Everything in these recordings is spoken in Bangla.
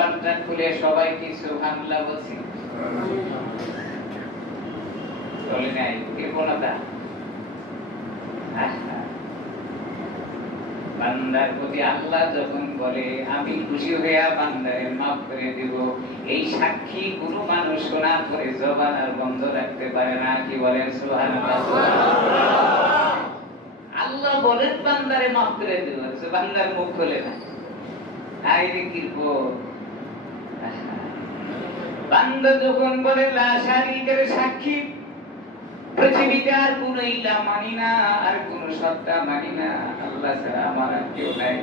জবানটা খুলে সবাই কি সুবহানাল্লাহ বলছি? বলে নাই কৃপণতা। বান্দার প্রতি আল্লাহ যখন বলে আমি খুশি হইয়া বান্দারে মাফ করে দিব, এই সাক্ষী কোনো মানুষ শোনার পরে জবান আর বন্ধ রাখতে পারে না। কি বলেন সুবহানাল্লাহ? আল্লাহ বলেন বান্দারে মাফ করে দিব, বান্দার মুখ খোলে না। আইরে কৃপণ। বান্দা যখন বলে লা শারীকের সাক্ষী, পৃথিবীতে আর কোন ইলাহ মানি না, আর কোন সত্তা মানি না, আল্লাহ ছাড়া আমার আর কেউ নাই।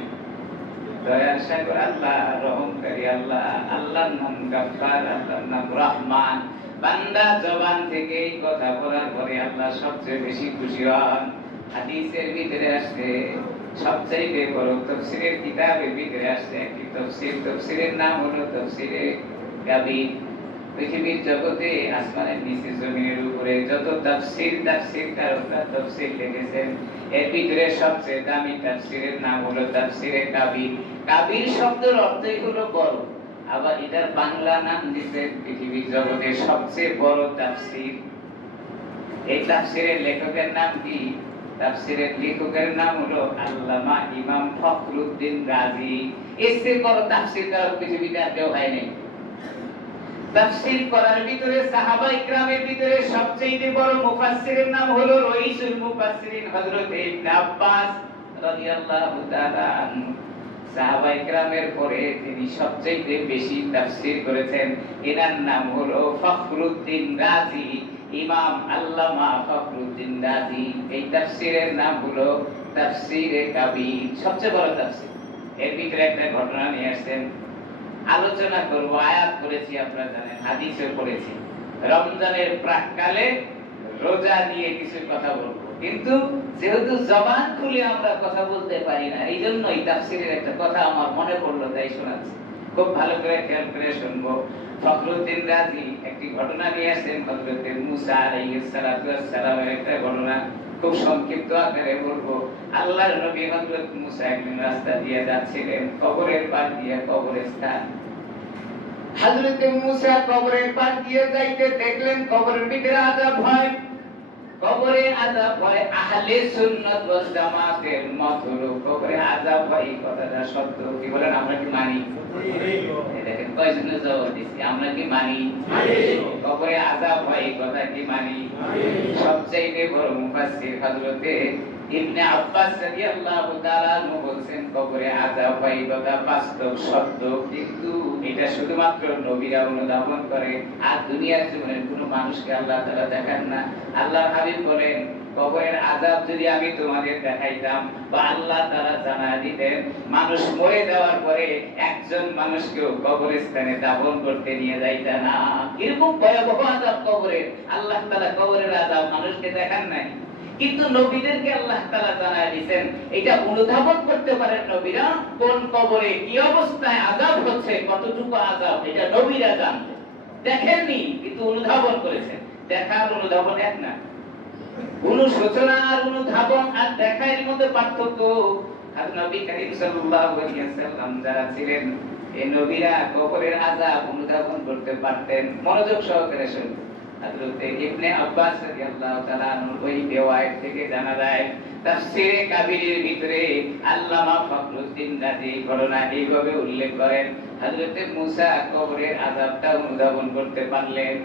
দয়ার সাগর আল্লাহ, রহমকারী আল্লাহ, আল্লাহর নাম গাফফার, আল্লাহর নাম রহমান। বান্দা জবান থেকে এই কথা বলার পরে আল্লাহ সবচেয়ে বেশি খুশি হন। হাদিসের ভিতরে আসছে, সবচেয়ে বড় তাফসীরের কিতাবের ভিতরে আসছে একটি তাফসীর, তাফসীরের নাম হলো তাফসীরে কাবীর। পৃথিবীর জগতে আসমানের নিচে জমিনের উপরে যত তাফসীরকাররা তাফসীর লিখেছেন, এর ভিতরে সবচেয়ে দামি তাফসীরের নাম হলো তাফসীরে কাবীর। কাবীর শব্দের অর্থই হলো বড়। আবার এটার বাংলা নাম দিতে পৃথিবীর জগতের সবচেয়ে বড় তাফসীর। এই তাফসীরের লেখকের নাম কি? তাফসীরের লেখকের নাম হলো আল্লামা ইমাম ফখরুদ্দীন রাজি। এর চেয়ে বড় তাফসীরকার পৃথিবীতে আর কেউ হয় নাই। তাফসীর করার ভিতরে সাহাবায়ে কেরামের ভিতরে সবচেয়ে বড় মুফাসসিরের নাম হলো রাইসুল মুফাসসিরিন হযরত ইবনে আব্বাস রাদিয়াল্লাহু তাআলা আনহু। সাহাবায়ে কেরামের পরে তিনি সবচেয়ে বেশি তাফসীর করেছেন। এনার নাম হলো ফখরুদ্দীন রাজি, ইমাম আল্লামা ফখরুদ্দীন রাজি। এই তাফসীরের নাম হলো তাফসীরে কাবীর, সবচেয়ে বড় তাফসীর। এর ভিতরে একটা ঘটনা নিয়ে আসছেন, আলোচনা করব। আয়াত করেছি আপনারা জানেন, হাদিসও পড়েছি। রমজানের প্রাককালে রোজা নিয়ে কিছু কথা বলবো, কিন্তু যেহেতু জবান খুলে আমরা কথা বলতে পারি না, এই জন্যই তাফসীরের একটা কথা আমার মনে পড়লো, তাই শোনাচ্ছি। খুব ভালো করে খেয়াল করে শুনবো। ফখরুদ্দীন রাজি একটি ঘটনা নিয়ে আসেন, হযরত মুসা আলাইহিস সালাতু ওয়াস সালামের একটা ঘটনা। খুব সংক্ষিপ্ত আকারে বলবো। আল্লাহর নবী হযরত মুসা একদিন রাস্তা দিয়ে যাচ্ছিলেন, কবরের পাশ দিয়ে, কবরস্থান। হযরত মুসা কবরের পাশ দিয়ে যাইতে দেখলেন কবরের ভিতরে আযাব হয়। কবরে আযাব হয় আহলে সুন্নাত ওয়াল জামাতের মত হলো কবরে আযাব হয়, কথাটা সত্য। কি বলেন? আমরা কি মানি? দেখেন কয়জনে জবাব দিছি, আমরা কি মানি? কবরে আযাব হয়, কথা কি মানি? সবচেয়ে বড় মুফাসসির হযরতে ইবনে আব্বাস রাদিয়াল্লাহু তাআলা আনহু বলেন কবরে আযাব হয়, কথা বাস্তব সত্য, কিন্তু এটা শুধুমাত্র নবীরা অনুধাবন করে, আর দুনিয়ার জীবনের কোনো মানুষকে আল্লাহ তাআলা দেখান না। আল্লাহর হাবিব বলেন কবরের আযাব যদি আমি তোমাদের দেখাইতাম বা আল্লাহ তাআলা জানায় দিতেন, মানুষ মরে যাওয়ার পরে একজন মানুষকেও কবরস্থানে দাফন করতে নিয়ে যাইতা না। এরকম ভয়াবহ আযাব কবরের। আল্লাহ তাআলা কবরের আযাব মানুষকে দেখান নাই, কিন্তু নবীদেরকে আল্লাহ তাআলা জানায় দিয়েছেন। এটা অনুধাবন করতে পারেন নবীরা, কোন কবরে কি অবস্থায় আযাব হচ্ছে, কতটুকু আযাব, এটা নবীরা জানতেন। দেখেননি, কিন্তু অনুধাবন করেছেন। দেখার অনুধাবন এক না। অনুশোচনা আর অনুধাবন আর দেখার মধ্যে পার্থক্য। আর নবী করিম সাল্লাল্লাহু আলাইহি ওয়াসাল্লাম যারা ছিলেন, এই নবীরা কবরের আযাব অনুধাবন করতে পারতেন। মনোযোগ সহকারে শুনুন। হযরত ইবনে আব্বাস রাদিয়াল্লাহু তাআলা আনহুর ওই রিওয়ায়াত থেকে জানা যায়, তাফসীরে কাবীরের ভিতরে আল্লামা ফখরুদ্দীন রাজি ঘটনা এইভাবে উল্লেখ করেন। হযরত মুসা কবরের আযাবটা অনুধাবন করতে পারলেন,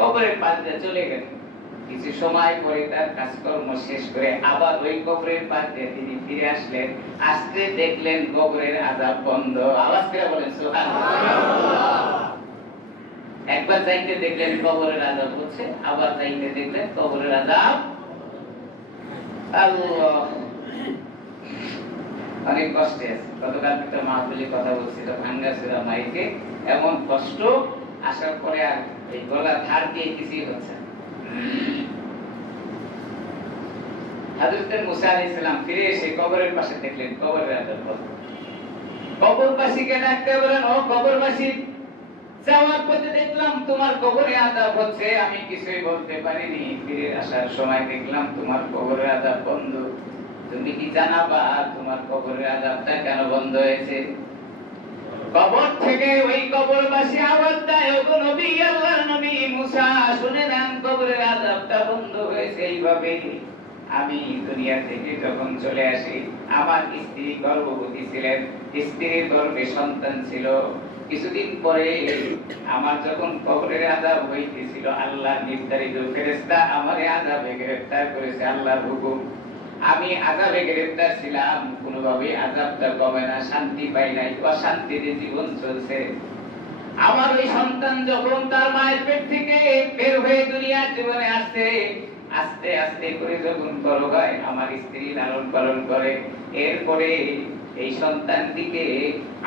কবরের পাশ দিয়ে চলে গেলেন। কিছু সময় পরে তার কাজকর্ম শেষ করে আবার ওই কবরের পাশ দিয়ে তিনি ফিরে আসলেন। আসতে দেখলেন কবরের আযাব বন্ধ। আওয়াজ করে বলেন সুবহানাল্লাহ। একবার যাইতে দেখলেন কবরের আযাব হচ্ছে, আবার যাইতে দেখলেন কবরের আযাব। আল্লাহ, অনেক কষ্টে আছে। গতকাল একটা মাহফিলে কথা বলছিল, ভাঙ্গাসুরা মাইকে এমন কষ্ট, আসার পরে আর এই গলা ধার দিয়ে কিছুই হচ্ছে। হযরত মুসা আলাইহিস সালাম ফিরে এসে কবরের পাশে দেখলেন কবরের আযাব বন্ধ। কবরবাসীকে ডাকতে বলেন, ও কবরবাসী, যাওয়ার পথে দেখলাম তোমার কবরে আযাব হচ্ছে, আমি কিছুই বলতে পারিনি। ফিরে আসার সময় দেখলাম তোমার কবরে আযাব বন্ধ। তুমি কি জানাবা তোমার কবরের আযাবটা কেন বন্ধ হয়েছে? কবর থেকে ওই কবরবাসী আওয়াজ দেয়, ওগো নবী, আল্লাহর নবী মুসা, শুনে নেন, কবরের আযাবটা বন্ধ হয়েছে এইভাবে। আমি দুনিয়া থেকে যখন চলে আসি, আমার স্ত্রী গর্ভবতী ছিলেন, স্ত্রীর গর্ভে সন্তান ছিল। কিছুদিন পরে আমার যখন কবরের আযাব হইতেছিল, আল্লাহ নির্ধারিত ফেরেশতা আমারে আযাবে গ্রেফতার করেছে, আল্লাহর হুকুম। আমি আযাবে গ্রেফতার ছিলাম, কোনোভাবে আযাবটা কমে না, শান্তি পাই নাই, অশান্তিতে জীবন চলছে। আমার ওই সন্তান যখন তার মায়ের পেট থেকে বের হয়ে দুনিয়ার জীবনে আসছে, আস্তে আস্তে করে যখন বড় হয়, আমার স্ত্রী লালন পালন করে। এরপরে এই সন্তানটিকে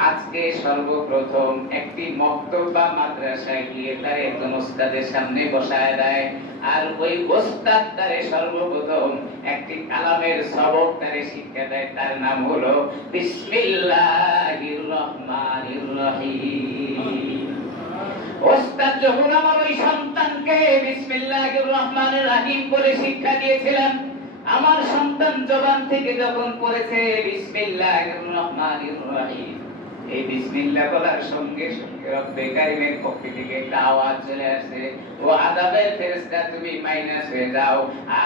আজকে সর্বপ্রথম একটি মক্তব বা মাদ্রাসায় গিয়ে তার একজন ওস্তাদের সামনে বসায় দেয়। আর ওই ওস্তাদ তারে সর্বপ্রথম একটি কালামের সবক তারে শিক্ষা দেয়, তার নাম হলো বিসমিল্লাহির রহমানির রহিম। ওস্তাদ যখন আমার ওই সন্তানকে বিসমিল্লাহির রহমানির রহিম বলে শিক্ষা দিয়েছিলেন, আমার সন্তান জবান থেকে যখন পড়েছে বিসমিল্লাহির রহমানির রহিম, এই বিসমিল্লাহ বলার সঙ্গে সঙ্গে রব্বে কারীমের পক্ষ থেকে একটা আওয়াজ চলে আসে, ও আযাবের ফেরেশতা, তুমি মাইনাস হয়ে যাও,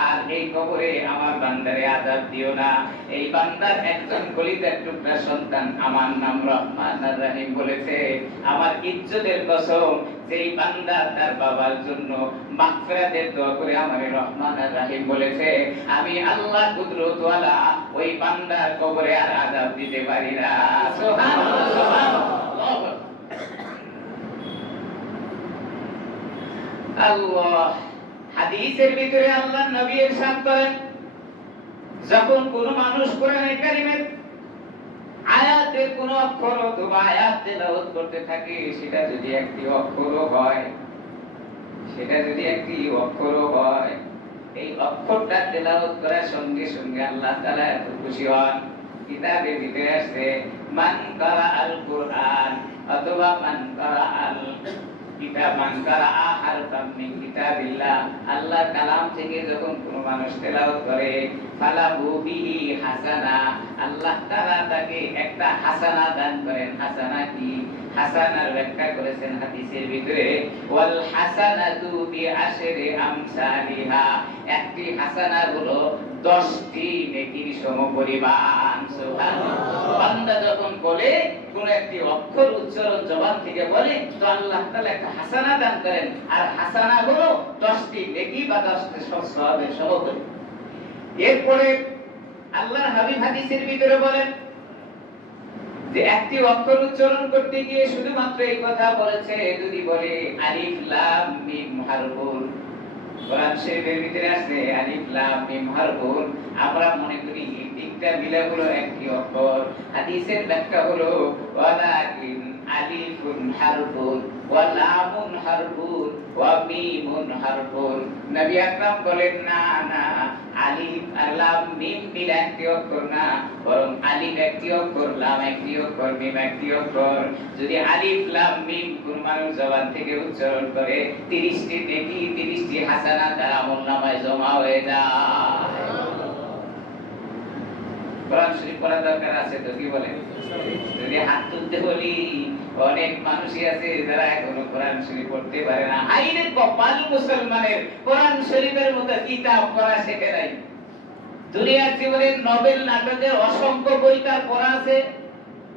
আর এই কবরে আমার বান্দারে আযাব দিও না। এই বান্দার একজন কলিজার টুকরা সন্তান আমার নাম রহমান আর রহিম বলেছে, আমার ইজ্জতের কসম, যেই বান্দা তার বাবার জন্য মাগফিরাতের দোয়া করে আমারে রহমান আর রহিম বলেছে, আমি আল্লাহ কুদরত ওয়ালা ওই বান্দার কবরে আর আযাব দিতে পারি না। সুবহানাল্লাহ, সুবহানাল্লাহ। আল্লাহ হাদিসের ভিতরে আল্লাহর নবী ইরশাদ করেন, যখন কোন মানুষ কোরআনে কারীমের আয়াতের কোন অক্ষর অথবা আয়াত তেলাওয়াত করতে থাকে, সেটা যদি একটি অক্ষরও হয়, এই অক্ষরটা তেলাওয়াত করার সঙ্গে সঙ্গে আল্লাহ তাআলা এত খুশি হন। কিতাবের ভিতরে আছে, মান কারা আল কুরআন অথবা মান কারা আল কিতাব, মান কারা হারফাম মিন কিতাবিল্লাহ, আল্লাহর কালাম থেকে যখন কোনো মানুষ তেলাওয়াত করে, ফালাহু বিহি হাসানা, আল্লাহ তাআলা তাকে একটা হাসানা দান করেন। হাসানা কি? হাসানার ব্যাখ্যা করেছেন হাদিসের ভিতরে, ওয়াল হাসানাতু বিআশরি আমসালিহা, একটি হাসানা হলো 10টি নেকির সমপরিমাণ। সুবহানাল্লাহ। বান্দা যখন বলে, কোন একটি অক্ষর উচ্চারণ জবান থেকে বলে, তো আল্লাহ তাআলা একটা হাসানা দান করেন, আর হাসানা হলো 10টি নেকি বা 10টি সওয়াবের সমপরিমাণ। এরপরে আল্লাহর হাবিব হাদিসের ভিতরে বলেন যে একটি অক্ষর উচ্চারণ করতে গিয়ে শুধুমাত্র এই কথা বলেছে, যদি বলে আলিফ লাম মিম হারফুন, কোরআন শরীফের ভিতরে আছে আলিফ লাম মিম হারফুন, আমরা মনে করি এই তিনটা মিলে হলো একটি অক্ষর। হাদিসের ব্যাখ্যা হলো ওয়ালাকিন আলিফুন হারফুন ওয়া লামুন হারফুন ওয়া মিমুন হারফুন। নবী আকরাম বলেন, না না, আলিফ আর লাম মিম মিলে একটি অক্ষর না, বরং আলিফ একটি অক্ষর, লাম একটি অক্ষর, মিম একটি অক্ষর। যদি আলিফ লাম মিম কোন মানুষ জবান থেকে উচ্চারণ করে, 30টি নেকি 30টি হাসানাত তার আমলনামায় জমা হয়ে যায়। কোরআন শরীফ পড়া দরকার আছে তো, কি বলেন? যদি হাত তুলতে বলি, অনেক মানুষই আছে যারা এখনো কোরআন শরীফ পড়তে পারে না। আইনে কপাল মুসলমানের, কোরআন শরীফের মতো কিতাব পড়া শেখে নাই। দুনিয়ার জীবনের নোবেল নাটকের অসংখ্য বই তার পড়া আছে,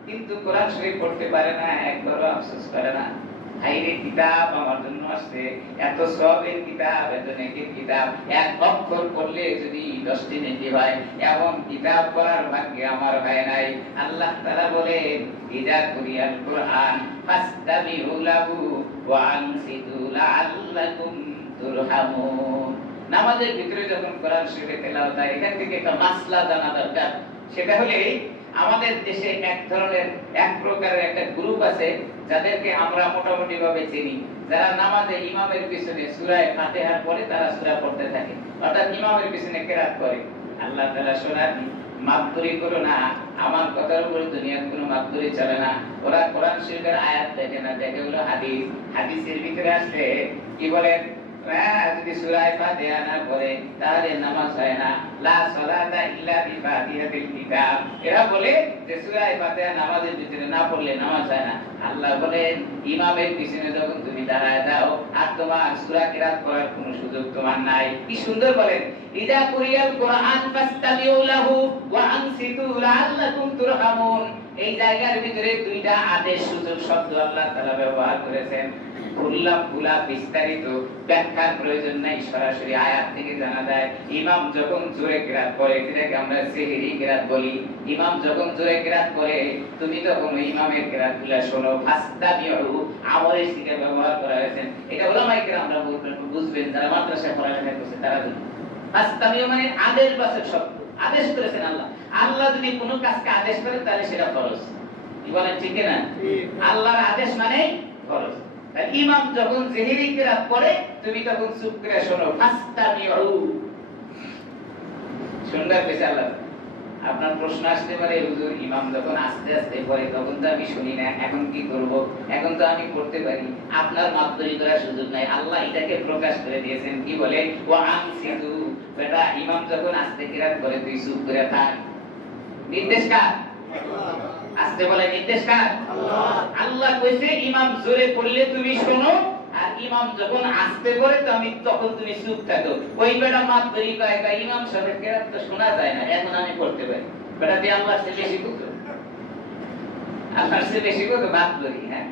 কিন্তু কোরআন শরীফ পড়তে পারে না, একবারও আফসোস করে না। আইনে কিতাব আমার জন্য আসছে, এত সওয়াবের কিতাব, এত নেকির কিতাব, এক অক্ষর পড়লে যদি 10টি নেকি হয়, এমন কিতাব পড়ার ভাগ্য আমার হয় নাই। আল্লাহ তাআলা বলেন, ইযা কুরিয়াল কুরআন ফাসতামিউ লাহু ওয়া আনসিতু লাআল্লাকুম তুরহামুন। নামাজের ভিতরে যখন কোরআন শরীফে তেলাওয়াত হয়, এখান থেকে একটা মাসলা জানা দরকার। সেটা হলো আমাদের দেশে এক প্রকারের একটা গ্রুপ আছে, যাদেরকে আমরা মোটামুটি ভাবে চিনি, যারা নামাজে ইমামের পিছনে সূরা ফাতিহার পরে তারা সূরা পড়তে থাকে, অর্থাৎ ইমামের পিছনে কিরাত করে। আল্লাহ তাআলা শোনান, মাগদুরি করো না, আমার কথার উপরে দুনিয়ার কোনো মাগদুরি চলে না। ওরা কোরআন শরীফের আয়াত দেখে না, দেখে হলো হাদিস। হাদিসের ভিতরে আসছে কি বলেন, যদি সূরা ফাতিহা না পড়ে তাহলে নামাজ হয় না। লা সালাতা ইল্লা বিফাতিহাতিল কিতাব। এরা বলে যে সূরা ফাতিহা নামাজের ভিতরে না পড়লে নামাজ হয় না। আল্লাহ বলেন ইমামের পিছনে যখন তুমি দাঁড়ায় যাও আর তোমার সূরা কিরাত করার কোনো সুযোগ তোমার নাই। কি সুন্দর বলেন, ইদা কুরিয়াল কুরআন ফাসতামিউ লাহু ওয়া আনসিতু লাআল্লাকুম তুরহামুন। এই জায়গার ভিতরে দুইটা আদেশ সূচক শব্দ আল্লাহ তাআলা ব্যবহার করেছেন। খোলা বিস্তারিত ব্যাখ্যার প্রয়োজন নাই, সরাসরি আয়াত থেকে জানা যায়। ইমাম যখন জোরে কিরাত করে, যেটাকে আমরা সেহরি কিরাত বলি, ইমাম যখন জোরে কিরাত করে তুমি তখন ইমামের কিরাতগুলো শোনো। ফাসতামিউ আমরের সিগা ব্যবহার করা হয়েছে। এটা উলামায়ে কেরামরা বুঝবেন, যারা মাদ্রাসায় পড়ালেখা করছে তারা জানেন। ফাসতামিউ মানে আদেশবাচক শব্দ, আদেশ করেছেন আল্লাহ। আল্লাহ যদি কোনো কাজকে আদেশ করে তাহলে সেটা ফরজ। কি বলেন, ঠিক না? আল্লাহর আদেশ মানে ফরজ। ইমাম যখন জিহরি কিরাত পড়ে তুমি তখন চুপ করে শোনো। ফাসতামিউ, সুন্দর পেছে আল্লাহ। আপনার প্রশ্ন আসতে পারে, হুজুর ইমাম যখন আস্তে আস্তে পড়ে তখন তো আমি শুনি না, এখন কি করব? এখন তো আমি পড়তে পারি। আপনার মাত্তরি করার সুযোগ নাই। আল্লাহ এটাকে প্রকাশ করে দিয়েছেন, কি বলে, ওয়া আনসিতু, বেটা ইমাম যখন আস্তে কিরাত করে তুই চুপ করে থাক। নির্দেশ কার? আস্তে বলে নির্দেশ কার? আল্লাহ। আল্লাহ কইছে ইমাম জোরে পড়লে তুমি শোনো, আর ইমাম যখন আস্তে পড়ে তো আমি তখন তুমি চুপ থাকো। ওই বেটা মাত্তরি কয় ইমাম সাহেবের কিরাত তো শোনা যায় না, এখন আমি পড়তে পারি। বেটা তুই আল্লাহর চেয়ে বেশি কত? আল্লাহর চেয়ে বেশি কত মাত্তরি? হ্যাঁ,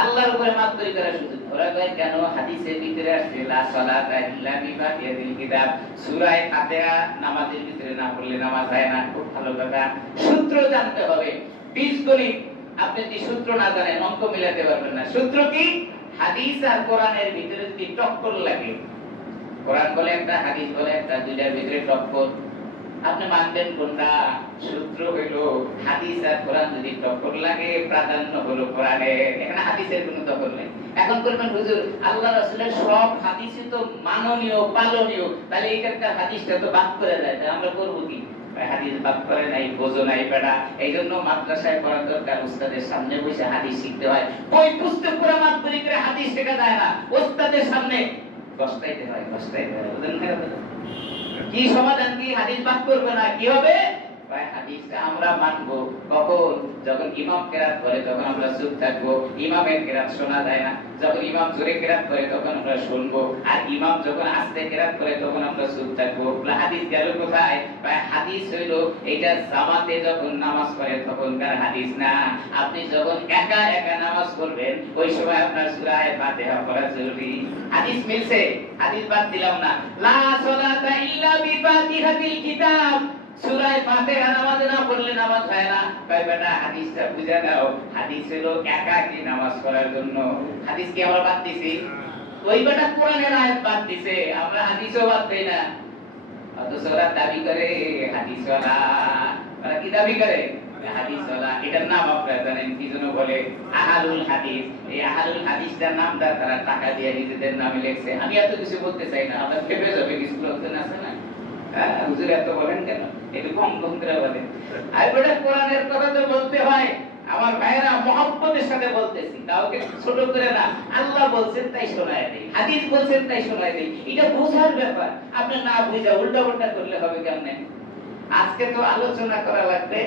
আল্লাহর উপরে মাত্তরি করার সুযোগ। ওরা কয় কেন? হাদিসের ভিতরে আসছে লা সালাতা ইল্লা বিফাতিহাতিল কিতাব, সূরা ফাতিহা নামাজের ভিতরে না পড়লে নামাজ হয় না। খুব ভালো কথা, সূত্র জানতে হবে। বীজগণিত আপনি যদি সূত্র না জানেন অঙ্ক মিলাতে পারবেন না। সূত্র কি? হাদিস আর কোরআনের ভিতরে যদি টক্কর লাগে, কোরআন বলে একটা, হাদিস বলে একটা, দুইটার ভিতরে টক্কর, আপনি মানবেন কোনটা? সূত্র হইল হাদিস আর কোরআন যদি টক্কর লাগে প্রাধান্য হলো কোরআনের, এখানে হাদিসের কোনো দখল নেই। এখন বলবেন হুজুর আল্লাহ রাসূলের সব হাদিসই তো মাননীয়, পালনীয়, তাহলে এইখানকার হাদিসটা তো বাদ করে দেয়, তাহলে আমরা করব কি? হাদিস বাদ করে নাই, বোঝো নাই বেটা। এইজন্য মাদ্রাসায় পড়ার দরকার, উস্তাদের সামনে বসে হাদিস শিখতে হয়। বই পুস্তক পড়া মাত্রই করে হাদিস শেখা যায় না, উস্তাদের সামনে বসতাইতে হয়, বসতাইতে হয়। বুঝেন না? কি সমাধান? কি হাদিস বাদ করবে না, কি হবে? ভাই হাদিসটা আমরা মানবো কখন? যখন ইমাম কিরাত করে তখন আমরা চুপ থাকবো, ইমামের কিরাত শোনা যায় না। যখন ইমাম জোরে কিরাত করে তখন আমরা শুনবো, আর ইমাম যখন আস্তে কিরাত করে তখন আমরা চুপ থাকবো। হাদিস গেল কোথায়? ভাই হাদিস হইলো এটা জামাতে যখন নামাজ পড়ে তখনকার হাদিস না। আপনি যখন একা একা নামাজ পড়বেন ওই সময় আপনার সূরা ফাতিহা পড়া জরুরি। হাদিস মিলছে, হাদিস বাদ দিলাম না। লা সালাতা ইল্লা বিফাতিহাতিল কিতাব, সূরা ফাতিহা নামাজে না পড়লে নামাজ হয় না। কই বেটা হাদিসটা বুঝা নাও, হাদিস হলো একাকী নামাজ পড়ার জন্য। হাদিস কি আমরা বাদ দিছি? ওই বেটা কোরআনের আয়াত বাদ দিছে, আমরা হাদিসও বাদ দেই না। অথচ ওরা দাবি করে হাদিসওয়ালা। ওরা কি দাবি করে? হাদিসওয়ালা। এটার নাম আপনারা জানেন কি জন্য বলে? আহলুল হাদিস। এই আহলুল হাদিসটার নামটা তারা টাকা দিয়ে নিজেদের নামে লিখছে। আমি এত কিছু বলতে চাই না, আমরা ভেবে যাবে কিছু লোকজন আছে না, হুজুর এত বলেন কেন? একটু কম কম করে বলেন। আর বেটা কোরআনের কথা তো বলতে হয়। আমার ভাইরা মহব্বতের সাথে বলতেছি, কাউকে ছোট করে না। আল্লাহ বলছেন তাই শোনায় দেই, হাদিস বলছেন তাই শোনায় দেই। এটা বোঝার ব্যাপার। আপনি না বুঝা উল্টা পাল্টা করলে হবে কেমনে? আজকে তো আলোচনা করা লাগবে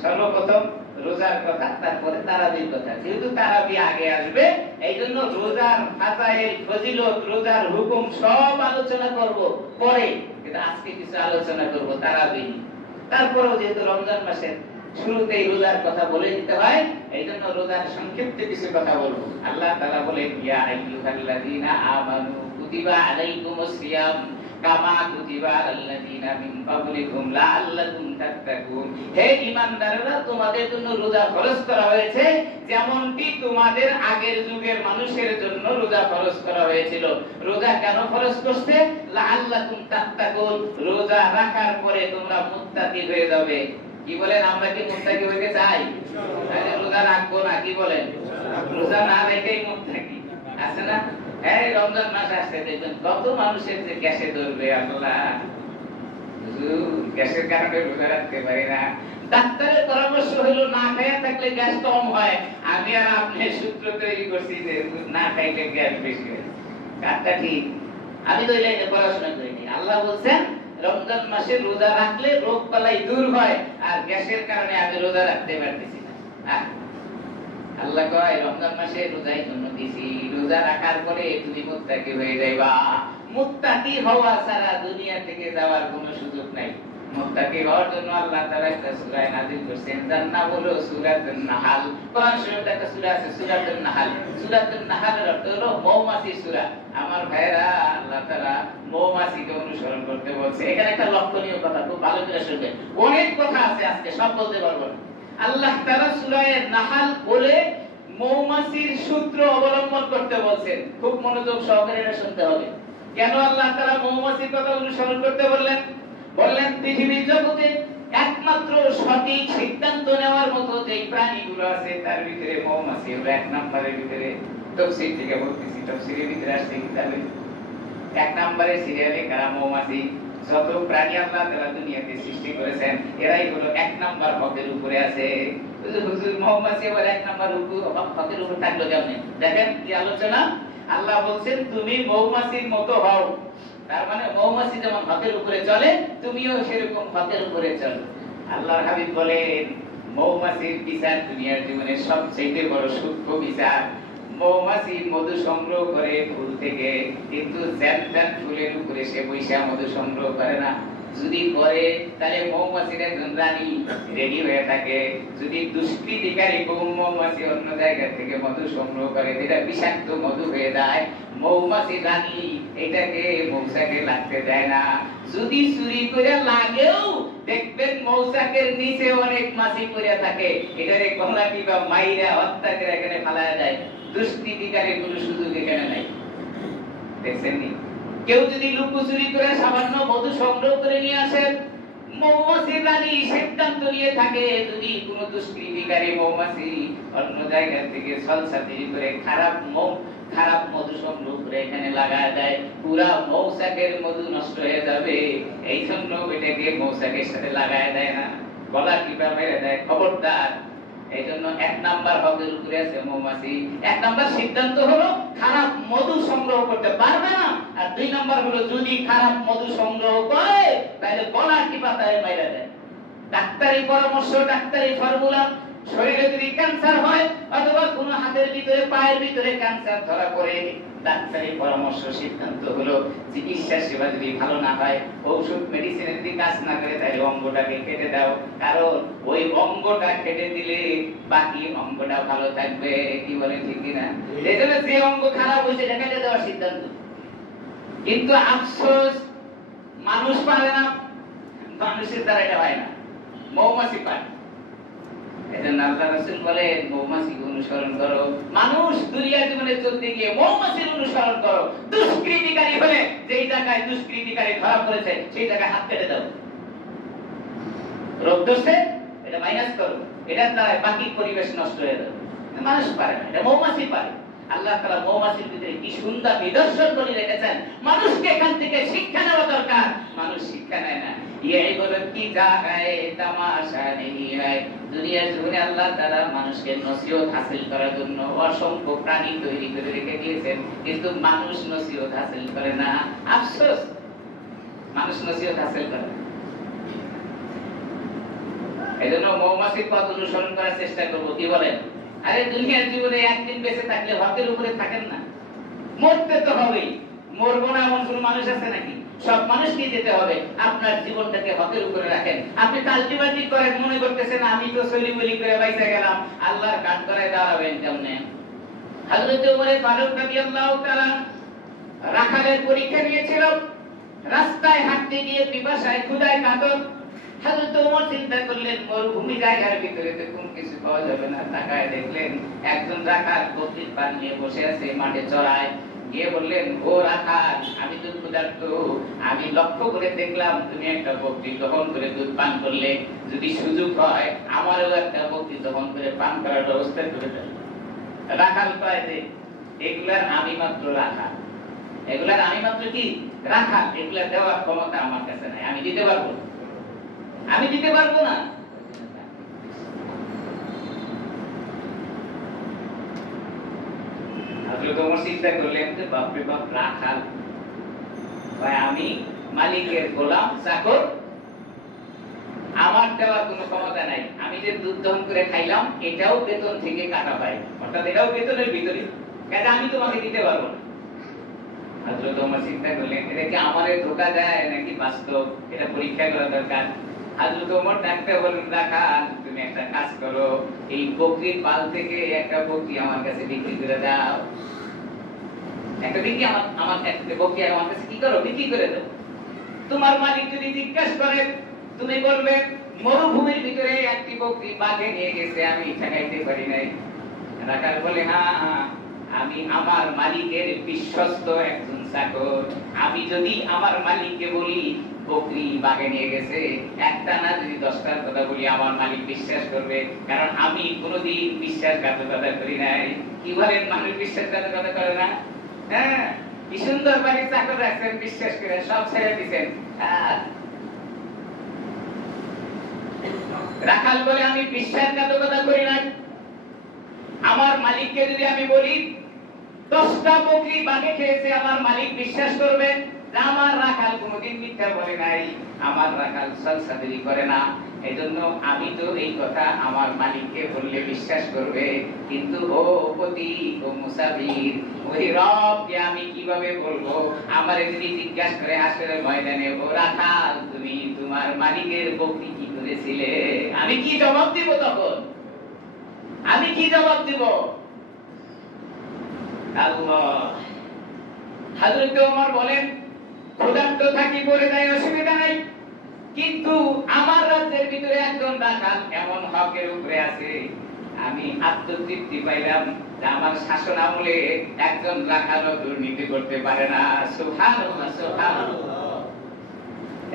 সর্বপ্রথম রোজার কথা, তারপরে তারাবির কথা। যেহেতু তারাবি আগে আসবে এইজন্য রোজার ফাজাইল, ফজিলত, রোজার হুকুম সব আলোচনা করব পরে, কিন্তু আজকে কিছু আলোচনা করব তারাবি। তারপরেও যেহেতু রমজান মাসের শুরুতেই রোজার কথা বলে দিতে হয়, এইজন্য রোজার সংক্ষিপ্ত কিছু কথা বলবো। আল্লাহ তাআলা বলেন ইয়া আইয়ুহাল্লাযীনা আমানু কুতিবা আলাইকুমুস সিয়াম কামা কুতিবা আলাল্লাযীনা মিন ক্বাবলিকুম লাআল্লাকুম তাত্তাকুন। হে ঈমানদাররা, তোমাদের জন্য রোজা ফরজ করা হয়েছে যেমনটি তোমাদের আগের যুগের মানুষের জন্য রোজা ফরজ করা হয়েছিল। রোজা কেন ফরজ করতে? লাআল্লাকুম তাত্তাকুন, রোজা রাখার পরে তোমরা মুত্তাকি হয়ে যাবে। কি বলেন? আমরা কি মুত্তাকি হইতে চাই? তাহলে রোজা রাখবো না, কি বলেন? রোজা না রেখেই মুত্তাকি আছে না? এই রমজান মাস আসছে, দেখবেন কত মানুষের যে গ্যাসে ধরবে। আল্লাহ, গ্যাসের কারণে রোজা রাখতে পারি না। ডাক্তারের পরামর্শ হলো না খাইয়া থাকলে গ্যাস কম হয়। আমি আর আপনি সূত্র তৈরি করছি যে না খাইলে গ্যাস বেশি হয়। কারটা ঠিক? আমি তো এই লাইনে পড়াশোনা করিনি। আল্লাহ বলছেন রমজান মাসে রোজা রাখলে রোগ বালাই দূর হয়, আর গ্যাসের কারণে আমি রোজা রাখতে পারতেছি না। আল্লাহ কয় রমজান মাসে রোজার জন্য দিছি, রোজা রাখার পরে তুমি মুত্তাকি হয়ে যাইবা। মুত্তাকি হওয়া ছাড়া দুনিয়া থেকে যাওয়ার কোনো সুযোগ নাই। মুত্তাকি হওয়ার জন্য আল্লাহ তাআলা একটা সূরা নাযিল করেছেন, যার নাম হলো সূরাতুন নাহাল। কোরআন শরীফে একটা সূরা আছে সূরাতুন নাহাল। সূরাতুন নাহালের অর্থ হলো মৌমাছির সূরা। আমার ভাইরা, আল্লাহ তাআলা মৌমাছিকে অনুসরণ করতে বলছে। এখানে একটা লক্ষণীয় কথা, খুব ভালো করে শুনবেন। অনেক কথা আছে, আজকে সব বলতে পারবো না। আল্লাহ তাআলা সূরা নাহাল বলে মৌমাছির সূত্র অবলম্বন করতে বলছেন। খুব মনোযোগ সহকারে এটা শুনতে হবে। কেন আল্লাহ তাআলা মৌমাছির কথা অনুসরণ করতে বললেন? বললেন পৃথিবীর জগতে একমাত্র সঠিক সিদ্ধান্ত নেওয়ার মতো যে প্রাণীগুলো আছে তার ভিতরে মৌমাছি হলো এক নম্বরের ভিতরে। তাফসীর থেকে বলতেছি, তাফসীরের ভিতরে আসছে কিতাবে এক নম্বরের সিরিয়ালে কারা মৌমাছি। যত প্রাণী আল্লাহ তাআলা দুনিয়াতে সৃষ্টি করেছেন এরাই হলো এক নাম্বার হকের উপরে আছে। হুজুর মৌমাছি আবার এক নাম্বার হকের উপর থাকলো কেমনে? দেখেন কি আলোচনা। আল্লাহ বলছেন তুমি মৌমাছির মতো হও, তার মানে মৌমাছি যেমন হকের উপরে চলে তুমিও সেরকম হকের উপরে চলো। আল্লাহর হাবিব বলেন মৌমাছির বিচার দুনিয়ার জীবনে সবচেয়ে বড় সূক্ষ্ম বিচার। মৌমাছি মধু সংগ্রহ করে ফুল থেকে, কিন্তু জ্যান্ত ফুলের উপরে সে বৈশা মধু সংগ্রহ করে না। যদি করে তাহলে মৌমাছির একজন রানী রেডি হয়ে থাকে। যদি দুষ্কৃতিকারী মৌমাছি অন্য জায়গা থেকে মধু সংগ্রহ করে, যেটা বিষাক্ত মধু হয়ে যায়, মৌমাছি রানী এটাকে মৌচাকে লাগতে দেয় না। যদি চুরি করে লাগেও দেখবেন মৌচাকের নিচে অনেক মাছি পড়ে থাকে, এটারে গলা কিংবা মাইরা হত্যা করে এখানে ফালায়া যায়। দুষ্কৃতিকারীর কোনো সুযোগ এখানে নাই। দেখছেন নি? কেউ যদি লুকোচুরি করে সামান্য মধু সংগ্রহ করে নিয়ে আসে, মৌমাছির রানী সিদ্ধান্ত নিয়ে থাকে যদি কোনো দুষ্কৃতিকারী মৌমাছি অন্য জায়গা থেকে ছলছাতি করে খারাপ মধু সংগ্রহ করে এখানে লাগায় দেয়, পুরা মৌচাকের মধু নষ্ট হয়ে যাবে। এই জন্য এটাকে মৌচাকের সাথে লাগায় দেয় না, গলা টিপা মেরে দেয়। খবরদার। এই জন্য এক নাম্বার হকের উপরে আছে মৌমাছি। এক নাম্বার সিদ্ধান্ত হলো খারাপ মধু সংগ্রহ করতে পারবে না, আর দুই নাম্বার হলো যদি খারাপ মধু সংগ্রহ করে তাহলে গলা টিপা তাই মেরে দেয়। ডাক্তারি পরামর্শ, ডাক্তারি ফর্মুলা, শরীরে যদি ক্যান্সার হয় অথবা কোনো হাতের ভিতরে পায়ের ভিতরে ক্যান্সার ধরা পড়ে, ডাক্তারি পরামর্শ সিদ্ধান্ত হলো চিকিৎসা সেবা যদি ভালো না হয়, ঔষধ মেডিসিন যদি কাজ না করে, তাহলে অঙ্গটাকে কেটে দাও। কারণ ওই অঙ্গটা কেটে দিলে বাকি অঙ্গটা ভালো থাকবে। কি বলেন ঠিক কিনা? এজন্য যে অঙ্গ খারাপ হয়েছে সেটা কেটে দেওয়ার সিদ্ধান্ত। কিন্তু আফসোস মানুষ পারে না, মানুষের দ্বারা এটা হয় না, মৌমাছি পারে। এজন্য আল্লাহ রাসূল বলেন মৌমাছিকে অনুসরণ করো। মানুষ দুনিয়ার জীবনে চলতে গিয়ে মৌমাছির অনুসরণ করো। দুষ্কৃতিকারী হলে যেই জায়গায় দুষ্কৃতিকারী ধরা পড়েছে সেই জায়গায় হাত কেটে দাও। রোগ ধরছে এটা মাইনাস করো, এটার দ্বারা বাকি পরিবেশ নষ্ট হয়ে যাবে। মানুষ পারে না, এটা মৌমাছি পারে। আল্লাহ তাআলা মৌমাছির ভিতরে কি সুন্দর নিদর্শন করে রেখেছেন। মানুষকে এখান থেকে শিক্ষা নেওয়া দরকার, মানুষ শিক্ষা নেয় না। এই বলে কি যা হয় তামাশা নেই হয়। দুনিয়ার জীবনে আল্লাহ তাআলা মানুষকে নসিহত হাসিল করার জন্য অসংখ্য প্রাণী তৈরি করে রেখে দিয়েছেন, কিন্তু মানুষ নসিহত হাসিল করে না। আফসোস, মানুষ নসিহত হাসিল করে না। এজন্য মৌমাছির পথ অনুসরণ করার চেষ্টা করব। কি বলেন? আরে দুনিয়ার জীবনে একদিন বেঁচে থাকলে হকের উপরে থাকেন না, মরতে তো হবেই। মরবো না এমন কোন মানুষ আছে নাকি? সব মানুষকে যেতে হবে। আপনার জীবনটাকে হকের উপরে রাখেন। আপনি কাল্টিভার্টি করেন, মনে করতেছেন আমি তো সলি বলি করে বাইসা গেলাম, আল্লাহর কাজ করায় দাঁড়াবেন কেমনে? হযরত ওমর ফারুক রাদিয়াল্লাহু তাআলা রাখালের পরীক্ষা নিয়েছিল। রাস্তায় হাঁটতে গিয়ে পিপাসায় ক্ষুধায় কাতর হযরত ওমর চিন্তা করলেন মরুভূমি জায়গার ভিতরে তো কোনো কিছু পাওয়া যাবে না। তাকায় দেখলেন একজন রাখাল বকরির পান নিয়ে বসে আছে মাঠে চড়ায়। গিয়ে বললেন, ও রাখাল, আমি তো ক্ষুধার্ত, আমি লক্ষ্য করে দেখলাম তুমি একটা বকরি দহন করে দুধ পান করলে, যদি সুযোগ হয় আমারও একটা বকরি দহন করে পান করার ব্যবস্থা করে দেন। রাখাল কয় যে এগুলার আমি মাত্র রাখাল, এগুলার আমি মাত্র কি রাখাল, এগুলা দেওয়ার ক্ষমতা আমার কাছে নাই, আমি দিতে পারবো না, আমি দিতে পারবো না। হযরত ওমর চিন্তা করলেন যে বাপ রে বাপ, রাখাল ভাই, আমি মালিকের গোলাম চাকর, আমার দেওয়ার কোনো ক্ষমতা নাই। আমি যে দুধ দহন করে খাইলাম এটাও বেতন থেকে কাটা পাই, অর্থাৎ এটাও বেতনের ভিতরে, কাজে আমি তোমাকে দিতে পারবো না। হযরত ওমর চিন্তা করলেন এটা কি আমারে ধোঁকা দেয় নাকি বাস্তব, এটা পরীক্ষা করা দরকার। হযরত ওমর ডাকতে বললেন, রাখাল তুমি একটা কাজ করো, এই বকরির পাল থেকে একটা বকরি আমার কাছে বিক্রি করে দাও। একটা বিক্রি আমার একটা বকরি আমার কাছে কি করো, বিক্রি করে দাও। তোমার মালিক যদি জিজ্ঞাসা করে তুমি বলবে মরুভূমির ভিতরে একটি বকরি বাঘে নিয়ে গেছে, আমি ঠেকাইতে পারি নাই। রাখাল বলে, হ্যাঁ আমি আমার মালিকের বিশ্বস্ত একজন চাকর, আমি যদি আমার মালিককে বলি বকরি বাঘে নিয়ে গেছে, একটা না যদি 10টার কথা বলি আমার মালিক বিশ্বাস করবে, কারণ আমি কোনোদিন বিশ্বাসঘাতকতা করি নাই। কি বলেন, মানুষ বিশ্বাসঘাতকতা করে না? হ্যাঁ, কি সুন্দর বাড়ির চাকর রাখছেন, বিশ্বাস করে সব ছেড়ে দিচ্ছেন। রাখাল বলে, আমি বিশ্বাসঘাতকতা করি নাই। আমার মালিককে যদি আমি বলি 10টা বকরি বাঘে খেয়েছে, আমার মালিক বিশ্বাস করবে যে আমার রাখাল কোনোদিন মিথ্যা বলে নাই, আমার রাখাল সলসাতুরি করে না। এজন্য আমি তো এই কথা আমার মালিককে বললে বিশ্বাস করবে, কিন্তু ও পতি ও মুসাফির, ওই রবকে আমি কিভাবে বলবো? আমারে যদি জিজ্ঞাসা করে হাসরের ময়দানে, ও রাখাল তুমি তোমার মালিকের বকরি কি করেছিলে, আমি কি জবাব দিব? তখন আমি কি জবাব দিব? আল্লাহ। হযরত ওমর বলেন, ক্ষুধার্ত থাকি পড়ে যায় অসুবিধা নাই, কিন্তু আমার রাজ্যের ভিতরে একজন রাখাল এমন হকের উপরে আছে, আমি আত্মতৃপ্তি পাইলাম যে আমার শাসন আমলে একজন রাখালও দুর্নীতি করতে পারে না। সুবহানাল্লাহ, সুবহানাল্লাহ।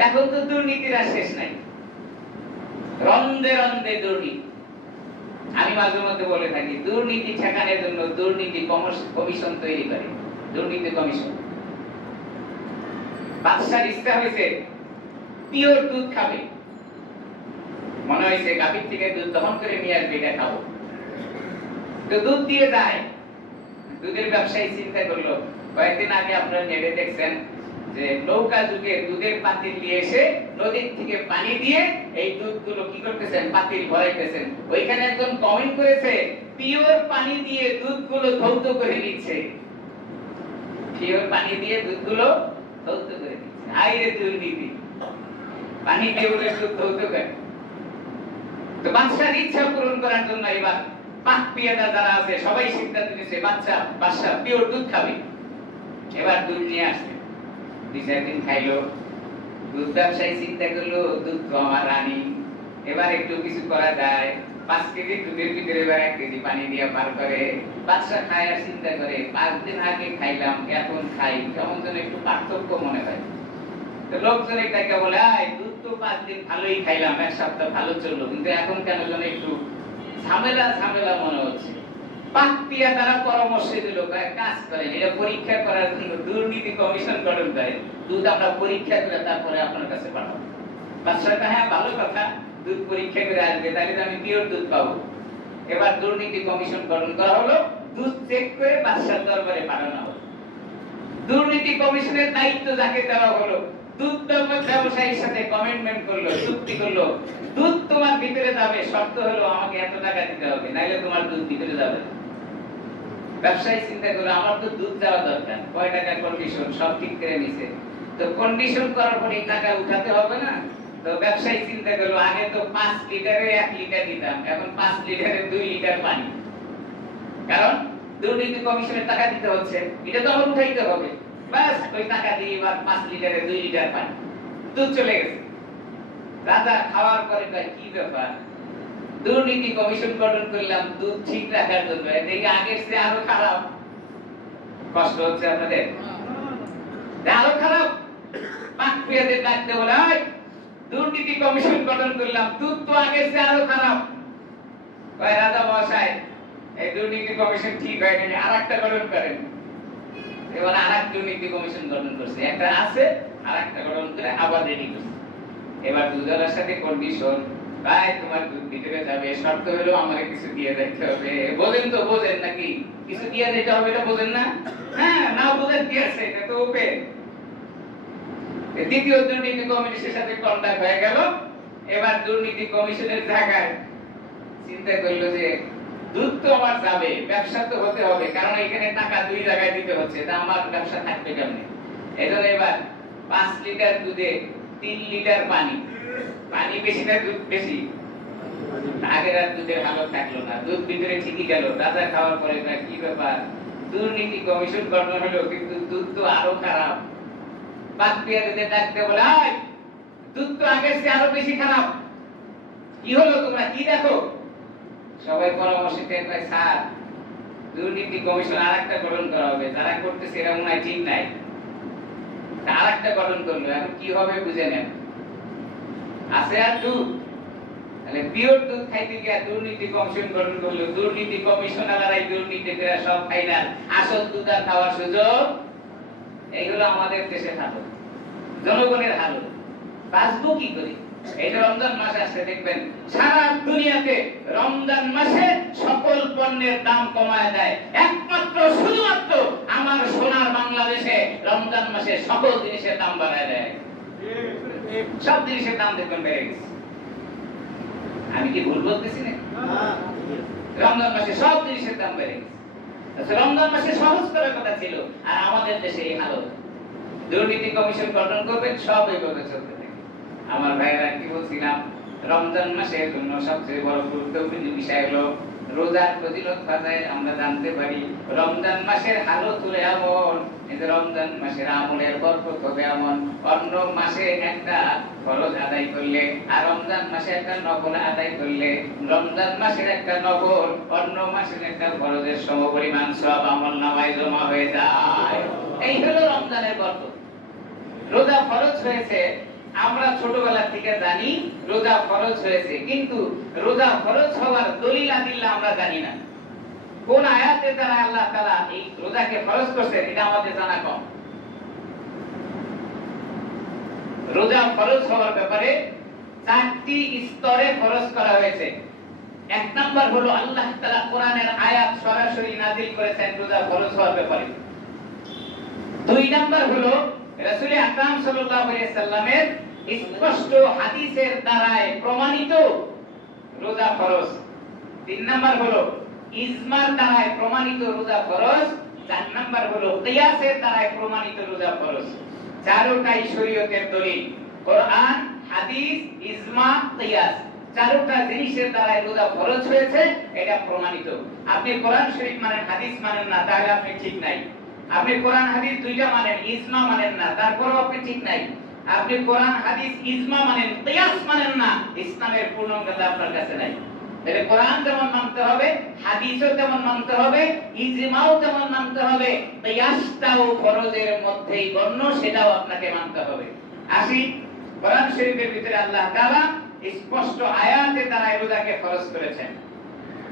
এখন তো দুর্নীতির আর শেষ নাই, রন্দে রন্দে দুর্নীতি। আমি মাঝে মধ্যে বলে থাকি, দুর্নীতি ঠেকানোর জন্য দুর্নীতি কমিশন তৈরি করে, দুর্নীতি কমিশন। বাদশার ইচ্ছা হয়েছে পিওর দুধ খাবে, মনে হয়েছে গাভীর থেকে দুধ দহন করে নিয়ে আসবে, এটা খাবো। তো দুধ দিয়ে যায়, দুধের ব্যবসায়ী চিন্তা করলো, কয়েকদিন আগে আপনারা নেটে দেখছেন যে নৌকা যুগে দুধের পাতিল নিয়ে এসে নদীর থেকে পানি দিয়ে এই দুধগুলো কি করতেছেন, পাতিল ভরাইতেছেন। ওইখানে একজন কমেন্ট করেছে, পিওর পানি দিয়ে দুধগুলো ধৌত করে নিচ্ছে, পিওর পানি দিয়ে দুধগুলো ধৌত করে নিচ্ছে। আইরে দুর্নীতি, পানি দিয়ে বলে দুধ ধৌত করে। তো বাদশার ইচ্ছা পূরণ করার জন্য এবার পাক পিয়াদা যারা আছে সবাই সিদ্ধান্ত নিয়েছে বাদশা পিওর দুধ খাবে। এবার দুধ নিয়ে আসছে, 2-4 দিন খাইলো। দুধ ব্যবসায়ী চিন্তা করলো, দুধ তো আমার রানী, এবার একটু কিছু করা যায়। 5 কেজি দুধের ভিতরে এবার 1 কেজি পানি দিয়ে পার করে। বাদশা খায় আর চিন্তা করে, 5 দিন আগে খাইলাম এখন খাই, কেমন যেন একটু পার্থক্য মনে হয়। তো লোকজন এটাকে বলে, দুধ তো 5 দিন ভালোই খাইলাম, 1 সপ্তাহ ভালো চললো, কিন্তু এখন কেন যেন একটু ঝামেলা ঝামেলা মনে হচ্ছে। পাক পিয়াদারা পরামর্শ দিল, কাজ করেন, এটা পরীক্ষা করার জন্য দুর্নীতি কমিশন গঠন করেন, দুধ আমরা পরীক্ষা করে তারপরে আপনার কাছে পাঠাবো। বাদশাটা, হ্যাঁ ভালো কথা, দুধ পরীক্ষা করে আসবে, তাহলে তো আমি পিওর দুধ পাবো। এবার দুর্নীতি কমিশন গঠন করা হলো, দুধ চেক করে বাদশার দরবারে পাঠানো হলো। দুর্নীতি কমিশনের দায়িত্ব যাকে দেওয়া হলো, দুধ ব্যবসায়ীর সাথে কমিটমেন্ট করলো, চুক্তি করলো, দুধ তোমার ভিতরে যাবে, শর্ত হলো আমাকে এত টাকা দিতে হবে, নাইলে তোমার দুধ ভিতরে যাবে। ব্যবসায়ী চিন্তা করলো, আমার তো দুধ দেওয়া দরকার, কয় টাকা কন্ডিশন সব ঠিক করে নিছে, তো কন্ডিশন করার পরে টাকা উঠাতে হবে না। তো ব্যবসায়ী চিন্তা করলো, আগে তো 5 লিটারে 1 লিটার দিতাম, এখন 5 লিটারে 2 লিটার পানি, কারণ দুর্নীতি কমিশনের টাকা দিতে হচ্ছে, এটা তো আমার উঠাইতে হবে। বাস ওই টাকা দিয়ে এবার 5 লিটারে 2 লিটার পানি, দুধ চলে গেছে। রাজা খাওয়ার পরে কয়, কি ব্যাপার, দুর্নীতি কমিশন গঠন করলাম দুধ ঠিক রাখার জন্য, দেখি আগের চেয়ে আরো খারাপ। কষ্ট হচ্ছে আপনাদের? আরো খারাপ। পাক পিয়াদের ডাকতে বলে, দুর্নীতি কমিশন গঠন করলাম, দুধ তো আগের চেয়ে আরো খারাপ। কয়, রাজা মহাশয়, এই দুর্নীতি কমিশন ঠিক হয়ে গেছে, আরেকটা গঠন করেন। এবার আরেক দুর্নীতি কমিশন গঠন করছে, একটা আছে আরেকটা গঠন করে আবার রেডি করছে। এবার দুজনের সাথে কন্ডিশন, ভাই তোমার দুধ ভিতরে যাবে, শর্ত হলো আমারে কিছু দিয়ে যাইতে হবে। বোঝেন তো, বোঝেন নাকি? কিছু দিয়ে যেতে হবে, এটা বোঝেন না? হ্যাঁ, না বোঝেন কি আছে, এটা তো ওপে। দ্বিতীয় দুর্নীতি কমিশনের সাথে কন্টাক্ট হয়ে গেল। এবার দুর্নীতি কমিশনের জায়গায় চিন্তা করলো যে দুধ তো আমার যাবে, ব্যবসা তো হতে হবে, কারণ এখানে টাকা দুই জায়গায় দিতে হচ্ছে, তা আমার ব্যবসা থাকবে কেমনে? এজন্য এবার 5 লিটার দুধে 3 লিটার পানি, পানি বেশি না দুধ বেশি? আগের আর দুধের হালত থাকলো না, দুধ ভিতরে ঠিকই গেল। রাজা খাওয়ার পরে না, কি ব্যাপার, দুর্নীতি কমিশন গঠন হলো কিন্তু দুধ তো আরো খারাপ। বাদ দিয়ে দিতে ডাকতে বলে, আয় দুধ তো আগের চেয়ে আরো বেশি খারাপ, কি হলো, তোমরা কি দেখো? সবাই পরামর্শ দিয়ে কয়, স্যার দুর্নীতি কমিশন আরেকটা গঠন করা হবে, যারা করতেছে এরা মনে হয় ঠিক নাই, আরেকটা গঠন করলো, এখন কি হবে বুঝে নেন। আছে আর দুধ, তাহলে পিওর দুধ খাইতে গিয়ে দুর্নীতি কমিশন গঠন করলো, দুর্নীতি কমিশনাররাই দুর্নীতিরা সব ফাইনাল, আসল দুধ আর খাওয়ার সুযোগ। এইগুলো আমাদের দেশে হালত, জনগণের হালত। বাঁচবো কি করে? এই যে রমজান মাস আসছে, দেখবেন সারা দুনিয়াতে রমজান মাসে সকল পণ্যের দাম কমায় দেয়, একমাত্র শুধুমাত্র আমার সোনার বাংলাদেশে রমজান মাসে সকল জিনিসের দাম বাড়ায় দেয়। সব জিনিসের দাম দেখবেন বেড়ে গেছে। আমি কি ভুল বলতেছি না? রমজান মাসে সব জিনিসের দাম বেড়ে গেছে। আচ্ছা, রমজান মাসে সহজ করার কথা ছিল, আর আমাদের দেশে এই হালত। দুর্নীতি কমিশন গঠন করবেন, সব এইভাবে চলতে থাকে। আমার ভাইরা কি বলছিলাম, রমজান মাসের জন্য সবচেয়ে বড় গুরুত্বপূর্ণ বিষয় হলো রোজার ফজিলত ফাজাইল আমরা জানতে পারি। রমজান মাসের হালত হলো এমন, এই যে রমজান মাসের আমলের বরকত হবে এমন, অন্য মাসে একটা ফরজ আদায় করলে আর রমজান মাসে একটা নফল আদায় করলে, রমজান মাসের একটা নফল অন্য মাসের একটা ফরজের সমপরিমাণ সব আমলনামায় জমা হয়ে যায়। এই হলো রমজানের বরকত। রোজা ফরজ হয়েছে, আমরা ছোটবেলা থেকে জানি রোজা ফরজ হয়েছে, কিন্তু রোজা ফরজ হওয়ার দলিল আদিল্লা আমরা জানি না। কোন আয়াতে দ্বারা আল্লাহ তাআলা এই রোজাকে ফরজ করেছেন এটা আমাদের জানা কম। রোজা ফরজ হওয়ার ব্যাপারে 4টি স্তরে ফরজ করা হয়েছে। এক নাম্বার হলো আল্লাহ তাআলা কোরআনের আয়াত সরাসরি নাযিল করেছেন রোজা ফরজ হওয়ার ব্যাপারে। 2 নাম্বার হলো রাসূল আকরাম সাল্লাল্লাহু আলাইহি সাল্লামের স্পষ্ট হাদিসের দ্বারায় প্রমাণিত রোজা ফরজ। 3 নাম্বার হলো ইজমার দ্বারায় প্রমাণিত রোজা ফরজ। 4 নাম্বার হলো কিয়াসের দ্বারায় প্রমাণিত রোজা ফরজ। চারোটাই শরীয়তের দলিল, কোরআন, হাদিস, ইজমা, কিয়াস, চারোটা জিনিসের দ্বারাই রোজা ফরজ হয়েছে, এটা প্রমাণিত। আপনি কোরআন শরীফ মানেন, হাদিস মানেন না, তাহলে আপনি ঠিক নাই। আপনি কোরআন হাদিস দুইটা মানেন, ইজমা মানেন না, তারপরেও আপনি ঠিক নাই। আপনি কোরআন হাদিস ইজমা মানেন, কিয়াস মানেন না, ইসলামের পূর্ণাঙ্গতা আপনার কাছে নাই। তাহলে কোরআন যেমন মানতে হবে, হাদিসও তেমন মানতে হবে, ইজমাও তেমন মানতে হবে, কিয়াসটাও ফরজের মধ্যেই গণ্য, সেটাও আপনাকে মানতে হবে। আসি কোরআন শরীফের ভিতরে আল্লাহ তাআলা স্পষ্ট আয়াতের দ্বারা রোজাকে ফরজ করেছেন।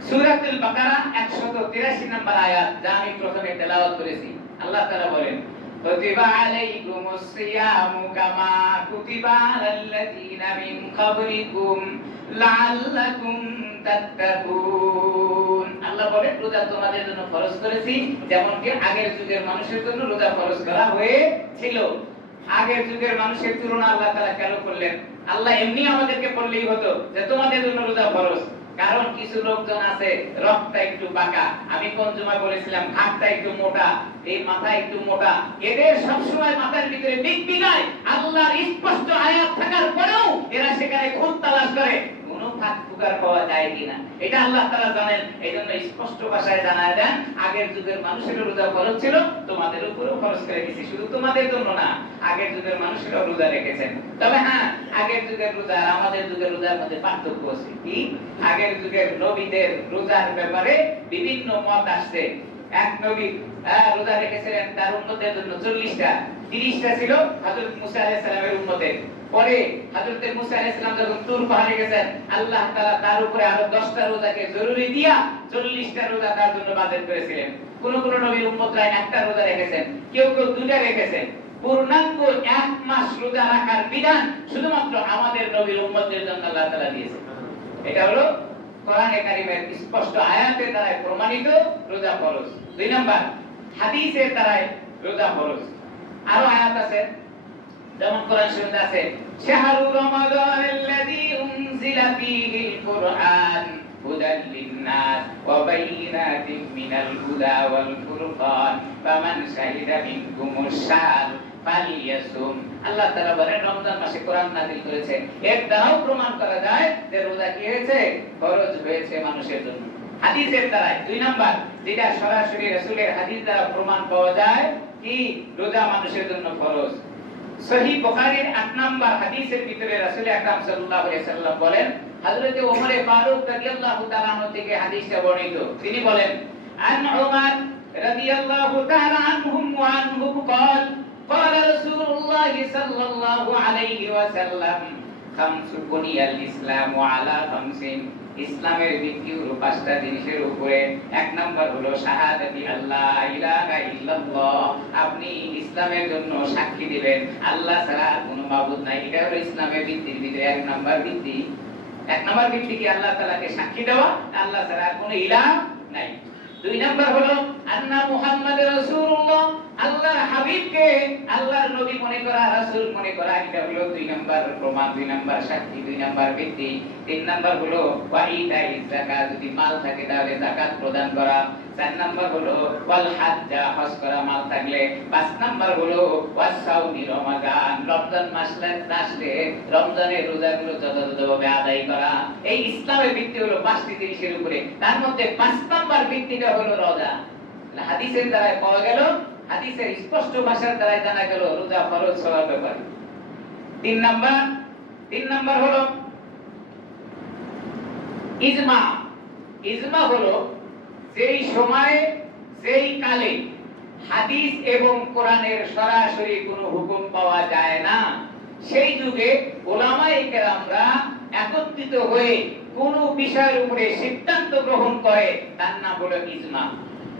সূরাতুল বাকারা 183 নম্বর আয়াত, যা আমি প্রথমে তেলাওয়াত করেছি। আল্লাহ তাআলা বলেন, কুতিবা আলাইকুমুস সিয়ামু কামা কুতিবা আলাল্লাযীনা মিন ক্বাবলিকুম লাআল্লাকুম তাত্তাকুন। আল্লাহ বলেন, রোজা তোমাদের জন্য ফরজ করেছি যেমনকি আগের যুগের মানুষের জন্য রোজা ফরজ করা হয়েছিল। আগের যুগের মানুষের তুলনা আল্লাহ তাআলা কেন করলেন? আল্লাহ এমনি আমাদেরকে বললেই হতো যে তোমাদের জন্য রোজা ফরজ। কারণ কিছু লোকজন আছে রক্তটা একটু বাঁকা, আমি কোন জমায় বলেছিলাম হাতটা একটু মোটা, এই মাথা একটু মোটা, এদের সব সময় মাথার ভিতরে বিগ বিগায় আল্লাহর স্পষ্ট আয়াত থাকার পরেও এরা সেখানে খুঁত তালাশ করে কোন ফাঁক ফুকার পাওয়া যায় কিনা। এটা আল্লাহ তাআলা জানেন, এইজন্য স্পষ্ট ভাষায় জানায় দেন আগের যুগের মানুষের রোজা ফরজ ছিল, তোমাদের উপরেও ফরজ করে দিয়েছি। শুধু তোমাদের জন্য না, আগের যুগের মানুষেরাও রোজা রেখেছেন। তবে হ্যাঁ, আগের যুগের রোজা আর আমাদের যুগের রোজার মধ্যে পার্থক্য আছে। কি? আগের যুগের নবীদের রোজার ব্যাপারে বিভিন্ন মত আসছে। এক নবী রোজা রেখেছিলেন তার উম্মতের জন্য 40টা, 30টা ছিল হযরত মুসা আলাইহিস সালামের উম্মতের। পরে হযরত মুসা আলাইহিস সালাম যখন তুর পাহাড়ে গেছেন, আল্লাহ তাআলা তার উপরে আরো 10টা রোজাকে জরুরি দিয়া 40টা রোজা তার জন্য বাতিল করেছিলেন। কোন কোন নবীর উম্মতরা একটা রোজা রেখেছেন, কেউ কেউ দুইটা রেখেছেন। পূর্ণাঙ্গ 1 মাস রোজা রাখার বিধান শুধুমাত্র আমাদের নবীর উম্মতদের জন্য আল্লাহ তাআলা দিয়েছেন। এটা হলো কোরআনে কারীমের স্পষ্ট আয়াতের দ্বারা প্রমাণিত রোজা ফরজ। 2 নাম্বার হাদিসের দ্বারা রোজা ফরজ। আরো আয়াত আছে, যেমন কোরআন শরীফে আছে শাহরু রমাদানাল্লাযী উনজিলা ফীহিল কুরআন হুদাল লিন-নাস ওয়া বাইয়িনাতিন মিনাল হুদা ওয়াল ফুরকান ফামান শাহিদা মিনকুমুশ শাহর ফালিয়াসুম। আল্লাহ তাআলা বলেন রমজান মাসে কোরআন নাযিল করেছে, এর দ্বারাও প্রমাণ করা যায় যে রোজা কি হয়েছে, ফরজ হয়েছে মানুষের জন্য। হাদিসের দ্বারা 2 নাম্বার যেটা সরাসরি রাসূলের হাদিস দ্বারা প্রমাণ পাওয়া যায় কি রোজা মানুষের জন্য ফরজ। সহিহ বুখারীর 8 নাম্বার হাদিসের ভিতরে রাসূল আকরাম সাল্লাল্লাহু আলাইহি সাল্লাম বলেন, হযরত ওমর ফারুক রাদিয়াল্লাহু তাআলা আনহু থেকে হাদিসটা বর্ণিত, তিনি বলেন আন উমর রাদিয়াল্লাহু তাআলা আনহুম ওয়া আনহু قال قال رسول الله صلى الله عليه وسلم خمس بني الاسلام على خمس। ইসলামের ভিত্তি হলো 5টা জিনিসের উপরে। 1 নাম্বার হলো শাহাদাতি আল্লাহ ইলাহা ইল্লাল্লাহ, আপনি ইসলামের জন্য সাক্ষী দিবেন আল্লাহ ছাড়া কোনো মাবুদ নাই। এটা হলো ইসলামের ভিত্তির ভিতরে 1 নাম্বার ভিত্তি। 1 নাম্বার ভিত্তি কি আল্লাহ তাআলাকে সাক্ষী দেওয়া, আল্লাহ ছাড়া কোনো ইলাহ নাই। 2 নাম্বার হলো আন্না মুহাম্মাদুর রাসূলুল্লাহ, আল্লাহর হাবিবকে আল্লাহর নবী মনে করা, রাসূল মনে করা, এটা হলো 2 নাম্বার প্রমাণ, 2 নাম্বার সাক্ষী, 2 নাম্বার ভিত্তি। 3 নাম্বার হলো ওয়া ইতাইজ যাকাত, যদি মাল থাকে তাহলে যাকাত প্রদান করা। 4 নাম্বার হলো ওয়াল হাজ্জা, হজ করা মাল থাকলে। 5 নাম্বার হলো ওয়াস সাউমি রমাদান, রমজান মাস আসলে রমজানের রোজাগুলো যথাযথভাবে আদায় করা। এই ইসলামের ভিত্তি হলো 5টি জিনিসের উপরে, তার মধ্যে 5 নাম্বার ভিত্তিটা হলো রোজা। হাদিসের দ্বারা পাওয়া গেল, হাদিসের স্পষ্ট ভাষার দ্বারা জানা গেল রোজা ফরজ হওয়ার ব্যাপারে। 3 নাম্বার হলো ইজমা। ইজমা হলো যেই সময়ে যেই কালে হাদিস এবং কোরআনের সরাসরি কোনো হুকুম পাওয়া যায় না, সেই যুগে উলামায়ে কেরামরা একত্রিত হয়ে কোন বিষয়ের উপরে সিদ্ধান্ত গ্রহণ করে, তার নাম হলো ইজমা।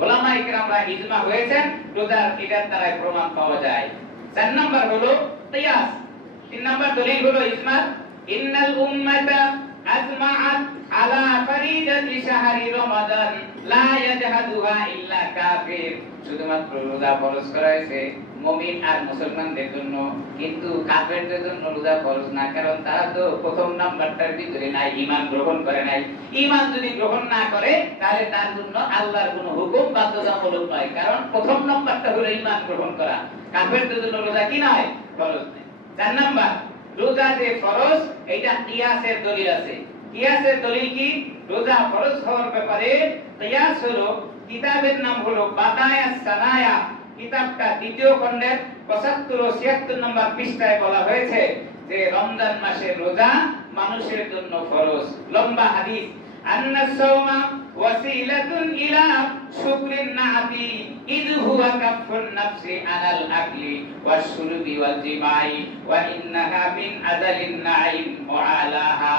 উলামায়ে কেরামরা ইজমা হয়েছেন, রোজার এটার দ্বারা প্রমাণ পাওয়া যায়। 4 নাম্বার হলো কিয়াস। 3 নাম্বার দলিল হলো ইজমা। ইন্নাল উম্মাতা আজমাআত আলা ফরিদাতি শাহরি রমাদান লা ইয়াজহাদুহা ইল্লা কাফির। শুধুমাত্র রোজা ফরজ করা হয়েছে মুমিন আর মুসলমানদের জন্য, কিন্তু কাফেরদের জন্য রোজা ফরজ না, কারণ তারা তো প্রথম নাম্বারটার ভিতরে নাই, ঈমান গ্রহণ করে নাই। ঈমান যদি গ্রহণ না করে তাহলে তার জন্য আল্লাহর কোনো হুকুম বাধ্যতামূলক নয়, কারণ প্রথম নাম্বারটা হলো ঈমান গ্রহণ করা। কাফেরদের জন্য রোজা কি নয়, ফরজ নয়। 4 নাম্বার রোজা যে ফরজ, এটা কিয়াসের দলিল আছে। কিয়াসের দলিল কি? রোজা ফরজ হওয়ার ব্যাপারে কিয়াস হলো, কিতাবের নাম হলো বাদায়াস সানায়া। কিতাবটা 2য় খণ্ডের 75 ও 76 নম্বর পৃষ্ঠায় বলা হয়েছে যে রমজান মাসের রোজা মানুষের জন্য ফরজ। লম্বা হাদিস, আন্নাস সাওমা ওয়াসিলাতুন ইলা শুকরিন নাবি ইয হুয়া কাফুন নাফসি আনাল আকলি ওয়াশ শুরবি ওয়াল জিমাই ওয়া ইন্নাহা মিন আযালিন নাঈম ওয়া আলাহা।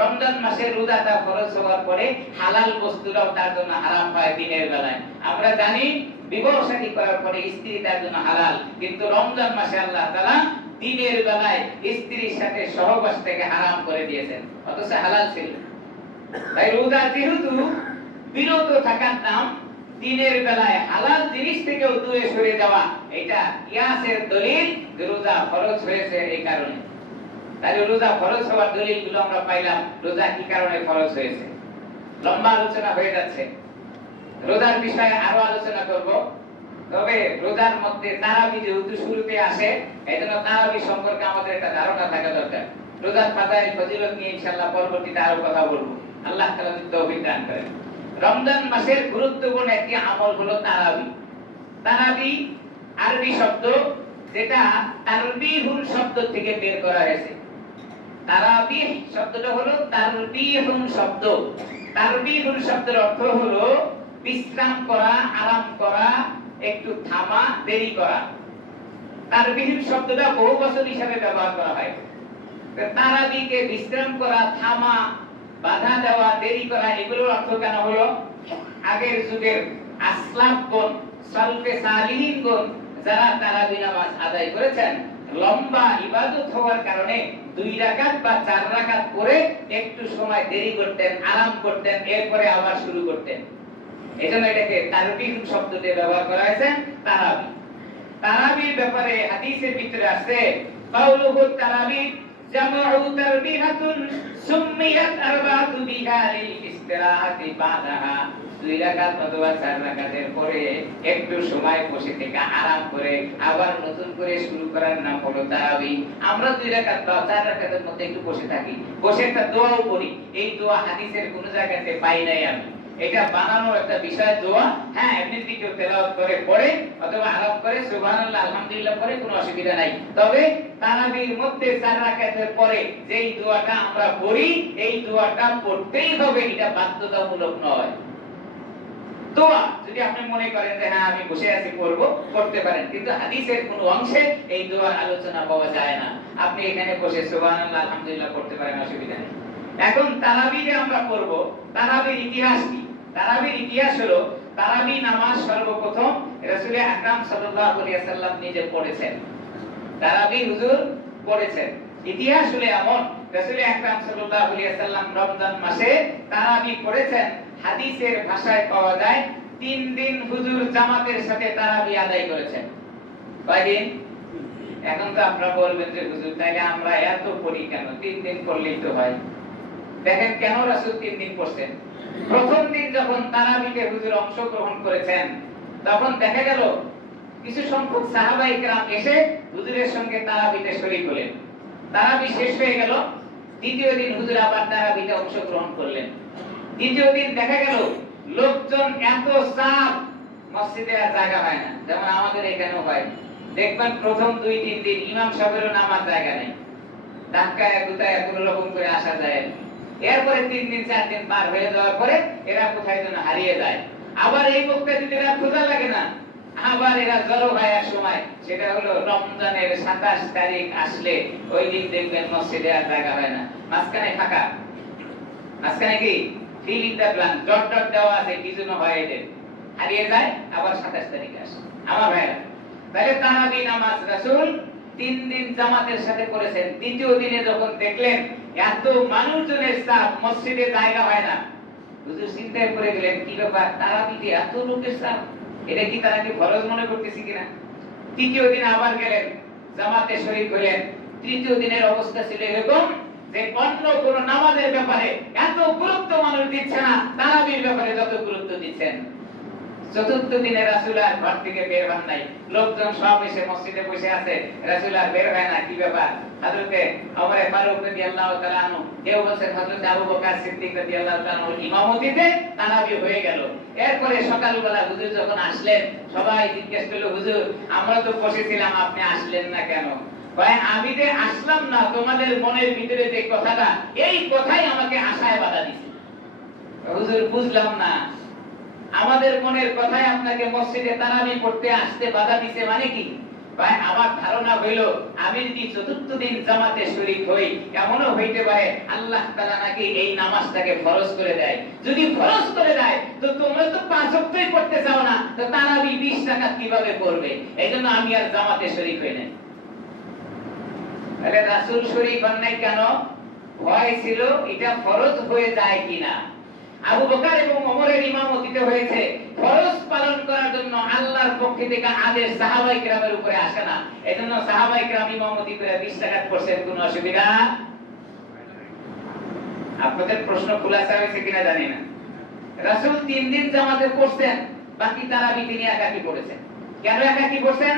রমজান মাসের রোজাটা ফরজ হওয়ার পরে হালাল বস্তুরাও তার জন্য হারাম হয় দিনের বেলায়। আমরা জানি বিবাহ শাদী করার পরে স্ত্রী তার জন্য হালাল, কিন্তু রমজান মাসে আল্লাহ তাআলা দিনের বেলায় স্ত্রীর সাথে সহবাস থেকে হারাম করে দিয়েছেন, অথচ হালাল ছিল। তাই রোজা যেহেতু বিরত থাকার নাম, দিনের বেলায় হালাল জিনিস থেকেও দূরে সরে যাওয়া, এটা কিয়াসের দলিল যে রোজা ফরজ হয়েছে এই কারণে। তাহলে রোজা ফরজ হওয়ার দলিলগুলো আমরা পাইলাম, রোজা কি কারণে ফরজ হয়েছে। লম্বা আলোচনা হয়ে যাচ্ছে, রোজার বিষয়ে আরো আলোচনা করব। তবে রোজার মধ্যে তারাবি যেহেতু শুরুতে আসে, এজন্য তারাবি সম্পর্কে আমাদের একটা ধারণা থাকা দরকার। রোজার ফাজাইল ফজিলত নিয়ে ইনশাআল্লাহ পরবর্তীতে আরো কথা বলবো, আল্লাহ তাআলা যদি তৌফিক দান করেন। রমজান মাসের গুরুত্বপূর্ণ একটি আমল হলো তারাবি। তারাবি আরবি শব্দ, যেটা তারবিহুল শব্দ থেকে বের করা হয়েছে। তারাবিহ শব্দটা হলো তারবিহুল শব্দ। তারবিহুল শব্দের অর্থ হলো বিশ্রাম করা, আরাম করা, একটু থামা, দেরি করা। তারবিহুল শব্দটা বহু বচন হিসেবে ব্যবহার করা হয়। তারাবিকে বিশ্রাম করা, থামা, বাধা দেওয়া, দেরি করা, এগুলোর অর্থ কেন হলো? আগের যুগের আসলাফগণ, সালফে সালিহিনগণ যারা তারাবি নামাজ আদায় করেছেন, লম্বা ইবাদত হওয়ার কারণে 2 রাকাত বা 4 রাকাত করে একটু সময় দেরি করতেন, আরাম করতেন, এরপরে আবার শুরু করতেন। এজন্য এটাকে তারবিহ শব্দ দিয়ে ব্যবহার করা হয়েছে, তারাবি। তারাবির ব্যাপারে হাদিসের ভিতরে আছে কাউলুহু তারাবি জামউ তারবিহাতুন সুম্মিয়াত আরবাতু বিহারিল ইস্তিরাহাতি বাদাহা। 2 রাকাত অথবা 4 রাকাতের পরে একটু সময় বসে থেকে আরাম করে আবার নতুন করে শুরু করার নাম হলো তারাবি। আমরা 2 রাকাত বা 4 রাকাতের মধ্যে একটু বসে থাকি, বসে একটা দোয়াও করি। এই দোয়া হাদিসের কোন জায়গাতে পাই নাই আমি। এটা বানানোর একটা বিষয় দোয়া। হ্যাঁ, এমনিতে কেউ তেলাওয়াত করে পড়ে অথবা আরাম করে সুবহানাল্লাহ আলহামদুলিল্লাহ পড়ে, কোনো অসুবিধা নাই। তবে তারাবির মধ্যে 4 রাকাতের পরে যেই দোয়াটা আমরা পড়ি, এই দোয়াটা পড়তেই হবে, এটা বাধ্যতামূলক নয়। দোয়া যদি আপনি মনে করেন যে হ্যাঁ আমি বসে আছি পড়ব, পড়তে পারেন, কিন্তু হাদিসের কোনো অংশে এই দোয়ার আলোচনা পাওয়া যায় না। আপনি এখানে বসে সুবহানাল্লাহ আলহামদুলিল্লাহ পড়তে পারেন, অসুবিধা নেই। এখন তারাবি যে আমরা পড়ব, তারাবির ইতিহাস কি? তারাবির ইতিহাস হলো তারাবি নামাজ সর্বপ্রথম রাসূল আকরাম সাল্লাল্লাহু আলাইহি ওয়াসাল্লাম নিজে পড়েছেন। তারাবি হুজুর পড়েছেন। ইতিহাস হলো এমন, রাসূল আকরাম সাল্লাল্লাহু আলাইহি ওয়াসাল্লাম রমজান মাসে তারাবি পড়েছেন। হাদিসের ভাষায় পাওয়া যায় 3 দিন হুজুর জামাতের সাথে তারাবি আদায় করেছেন। কয়দিন? এখন তো আপনারা বলবেন যে হুজুর তাইলে আমরা এত পড়ি কেন? 3 দিন পড়লেই তো হয়। দেখেন কেন রাসূল 3 দিন পড়ছেন। প্রথম দিন যখন তারাবিতে হুজুর অংশগ্রহণ করেছেন, তখন দেখা গেল কিছু সংখ্যক সাহাবায়ে কেরাম এসে হুজুরের সঙ্গে তারাবিতে শরীক হলেন। তারাবি শেষ হয়ে গেল, দ্বিতীয় দিন হুজুর আবার তারাবিতে অংশগ্রহণ করলেন। দ্বিতীয় দিন দেখা গেল লোকজন এত চাপ, মসজিদে আর জায়গা হয় না। যেমন আমাদের এখানেও হয়, দেখবেন প্রথম 2-3 দিন ইমাম সাহেবেরও নামার জায়গা নেই, ধাক্কায় গুতায় কোনো রকম করে আসা যায়। এরপরে 3 দিন 4 দিন পার হয়ে যাওয়ার পরে এরা কোথায় যেন হারিয়ে যায়। আবার এই বক্তা দিদিরা খোঁজা লাগে না, আবার এরা জড়ো হয় এক সময়, সেটা হলো রমজানের 27 তারিখ আসলে ওই দিন দেখবেন মসজিদে আর জায়গা হয় না, মাঝখানে ফাঁকা। মাঝখানে কি fill in the blank, dot dot দেওয়া আছে, কি জন্য হয় এদের, হারিয়ে যায়, আবার 27 তারিখে আসে। আমার ভাইরা, তাহলে তারাবি নামাজ রাসূল 3 দিন জামাতের সাথে করেছেন। দ্বিতীয় দিনে যখন দেখলেন এত মানুষজনের চাপ, মসজিদে জায়গা হয় না, হুজুর চিন্তায় পড়ে গেলেন কি ব্যাপার, তারাবিতে এত লোকের চাপ, এটা কি তারা কি ফরজ মনে করতেছে কিনা। তৃতীয় দিন আবার গেলেন, জামাতে শরীক হলেন। তৃতীয় দিনের অবস্থা ছিল এরকম যে অন্য কোন নামাজের ব্যাপারে এত গুরুত্ব মানুষ দিচ্ছে না, তারাবির ব্যাপারে যত গুরুত্ব দিচ্ছেন। চতুর্থ দিনে রাসূল আর ঘর থেকে বের হন নাই, লোকজন সব এসে মসজিদে বসে আছে, রাসূল আর বের হয় না। কি ব্যাপার? হযরতে ওমর ফারুক রাদিয়াল্লাহু তাআলা আনহু, কেউ বলেন হযরতে আবু বকর সিদ্দিক রাদিয়াল্লাহু তাআলা আনহুর ইমামতিতে তারাবি হয়ে গেল। এরপরে সকালবেলা হুজুর যখন আসলেন, সবাই জিজ্ঞেস করলো হুজুর আমরা তো বসেছিলাম, আপনি আসলেন না কেন? ভাই আমি যে আসলাম না, তোমাদের মনের ভিতরে যে কথাটা, এই কথাই আমাকে আশায় বাধা দিছে। হুজুর বুঝলাম না, আমাদের মনের কথাই আপনাকে মসজিদে তারাবি পড়তে আসতে বাধা দিছে মানে কি? ভাই আমার ধারণা হইল আমি যদি চতুর্থ দিন জামাতে শরীক হই, এমনও হইতে পারে আল্লাহ তাআলা নাকি এই নামাজটাকে ফরজ করে দেয়। যদি ফরজ করে দেয় তো তোমরা তো 5 ওয়াক্তই পড়তে চাও না, তো তারাবি 20 রাকাত কিভাবে পড়বে? এইজন্য আমি আর জামাতে শরীক হই না। তাহলে রাসূল শরীক হন নাই কেন? ভয় ছিল এটা ফরজ হয়ে যায় কিনা। আবু বকর এবং ওমরের ইমামতিতে হয়েছে, ফরজ পালন করার জন্য আল্লাহর পক্ষ থেকে আদেশ সাহাবায়ে কেরামের উপরে আসে না। এজন্য সাহাবায়ে কেরাম ইমামতি করে 20 রাকাত পড়ছেন, কোনো অসুবিধা। আপনাদের প্রশ্ন খুলাসা হয়েছে কিনা জানি না। রাসূল 3 দিন জামাতে পড়ছেন, বাকি তারাবি তিনি একাকী পড়েছেন। কেন একাকী পড়ছেন?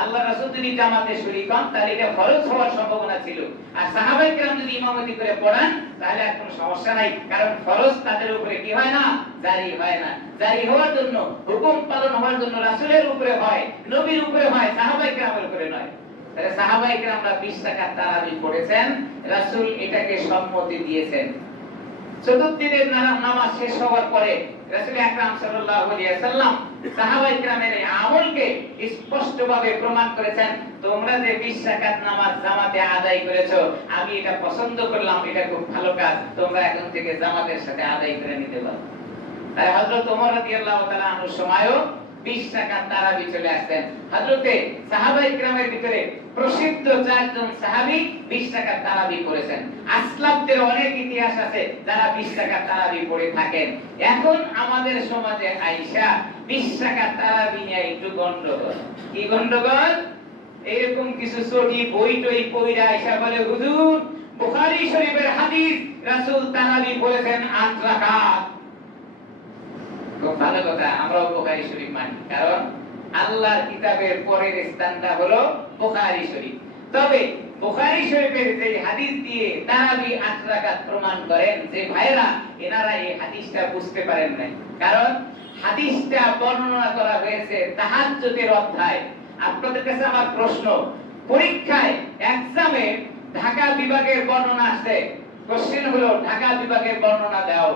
আল্লাহ রাসূল যদি জামাতে শরীক হন তাহলে এটা ফরজ হওয়ার সম্ভাবনা ছিল, আর সাহাবায়ে কেরাম যদি ইমামতি করে পড়ান তাহলে আর কোনো সমস্যা নাই, কারণ ফরজ তাদের উপরে কি হয় না, জারি হয় না। জারি হওয়ার জন্য, হুকুম পালন হওয়ার জন্য রাসূলের উপরে হয়, নবীর উপরে হয়, সাহাবায়ে কেরামের উপরে নয়। তাহলে সাহাবায়ে কেরামরা 20 রাকাত তারাবি পড়েছেন, রাসূল এটাকে সম্মতি দিয়েছেন। চতুর্থ দিনের নামাজ শেষ হওয়ার পরে রাসূল আকরাম সাল্লাল্লাহু আলাইহি ওয়াসাল্লাম সাহাবায়ে কেরামের আমলকে স্পষ্টভাবে প্রমাণ করেছেন, তোমরা যে 20 রাকাত নামাজ জামাতে আদায় করেছো, আমি এটা পছন্দ করলাম, এটা খুব ভালো কাজ, তোমরা এখন থেকে জামাতের সাথে আদায় করে নিতে পারো। তাই হযরত ওমর রাদিয়াল্লাহু তাআলা আনহুর সময়ও 20 রাকাত তারাবি চলে আসতেন। হযরতে সাহাবায়ে কিরামের ভিতরে প্রসিদ্ধ 4 জন সাহাবী 20 রাকাত তারাবি করেছেন। আসলাফদের অনেক ইতিহাস আছে যারা 20 রাকাত তারাবি পড়ে থাকেন। এখন আমাদের সমাজে আয়েশা 20 রাকাত তারাবি নিয়ে একটু গন্ডগোল। কি গন্ডগোল? এরকম কিছু সহি বই টই পড়া আয়েশা বলে, হুজুর বুখারী শরীফের হাদিস রাসূল তারাবি পড়েছেন 8 রাকাত। খুব ভালো কথা, আমরাও বুখারী শরীফ মানি, কারণ আল্লাহর কিতাবের পরের স্থানটা হলো বুখারী শরীফ। তবে বুখারী শরীফের যে হাদিস দিয়ে তারাবি 8 রাকাত প্রমাণ করেন যে ভাইরা, এনারা এই হাদিসটা বুঝতে পারেন নাই। কারণ হাদিসটা বর্ণনা করা হয়েছে তাহাজ্জুদের অধ্যায়। আপনাদের কাছে আমার প্রশ্ন, পরীক্ষায় এক্সামে ঢাকা বিভাগের বর্ণনা আসে, কোশ্চেন হলো ঢাকা বিভাগের বর্ণনা দাও।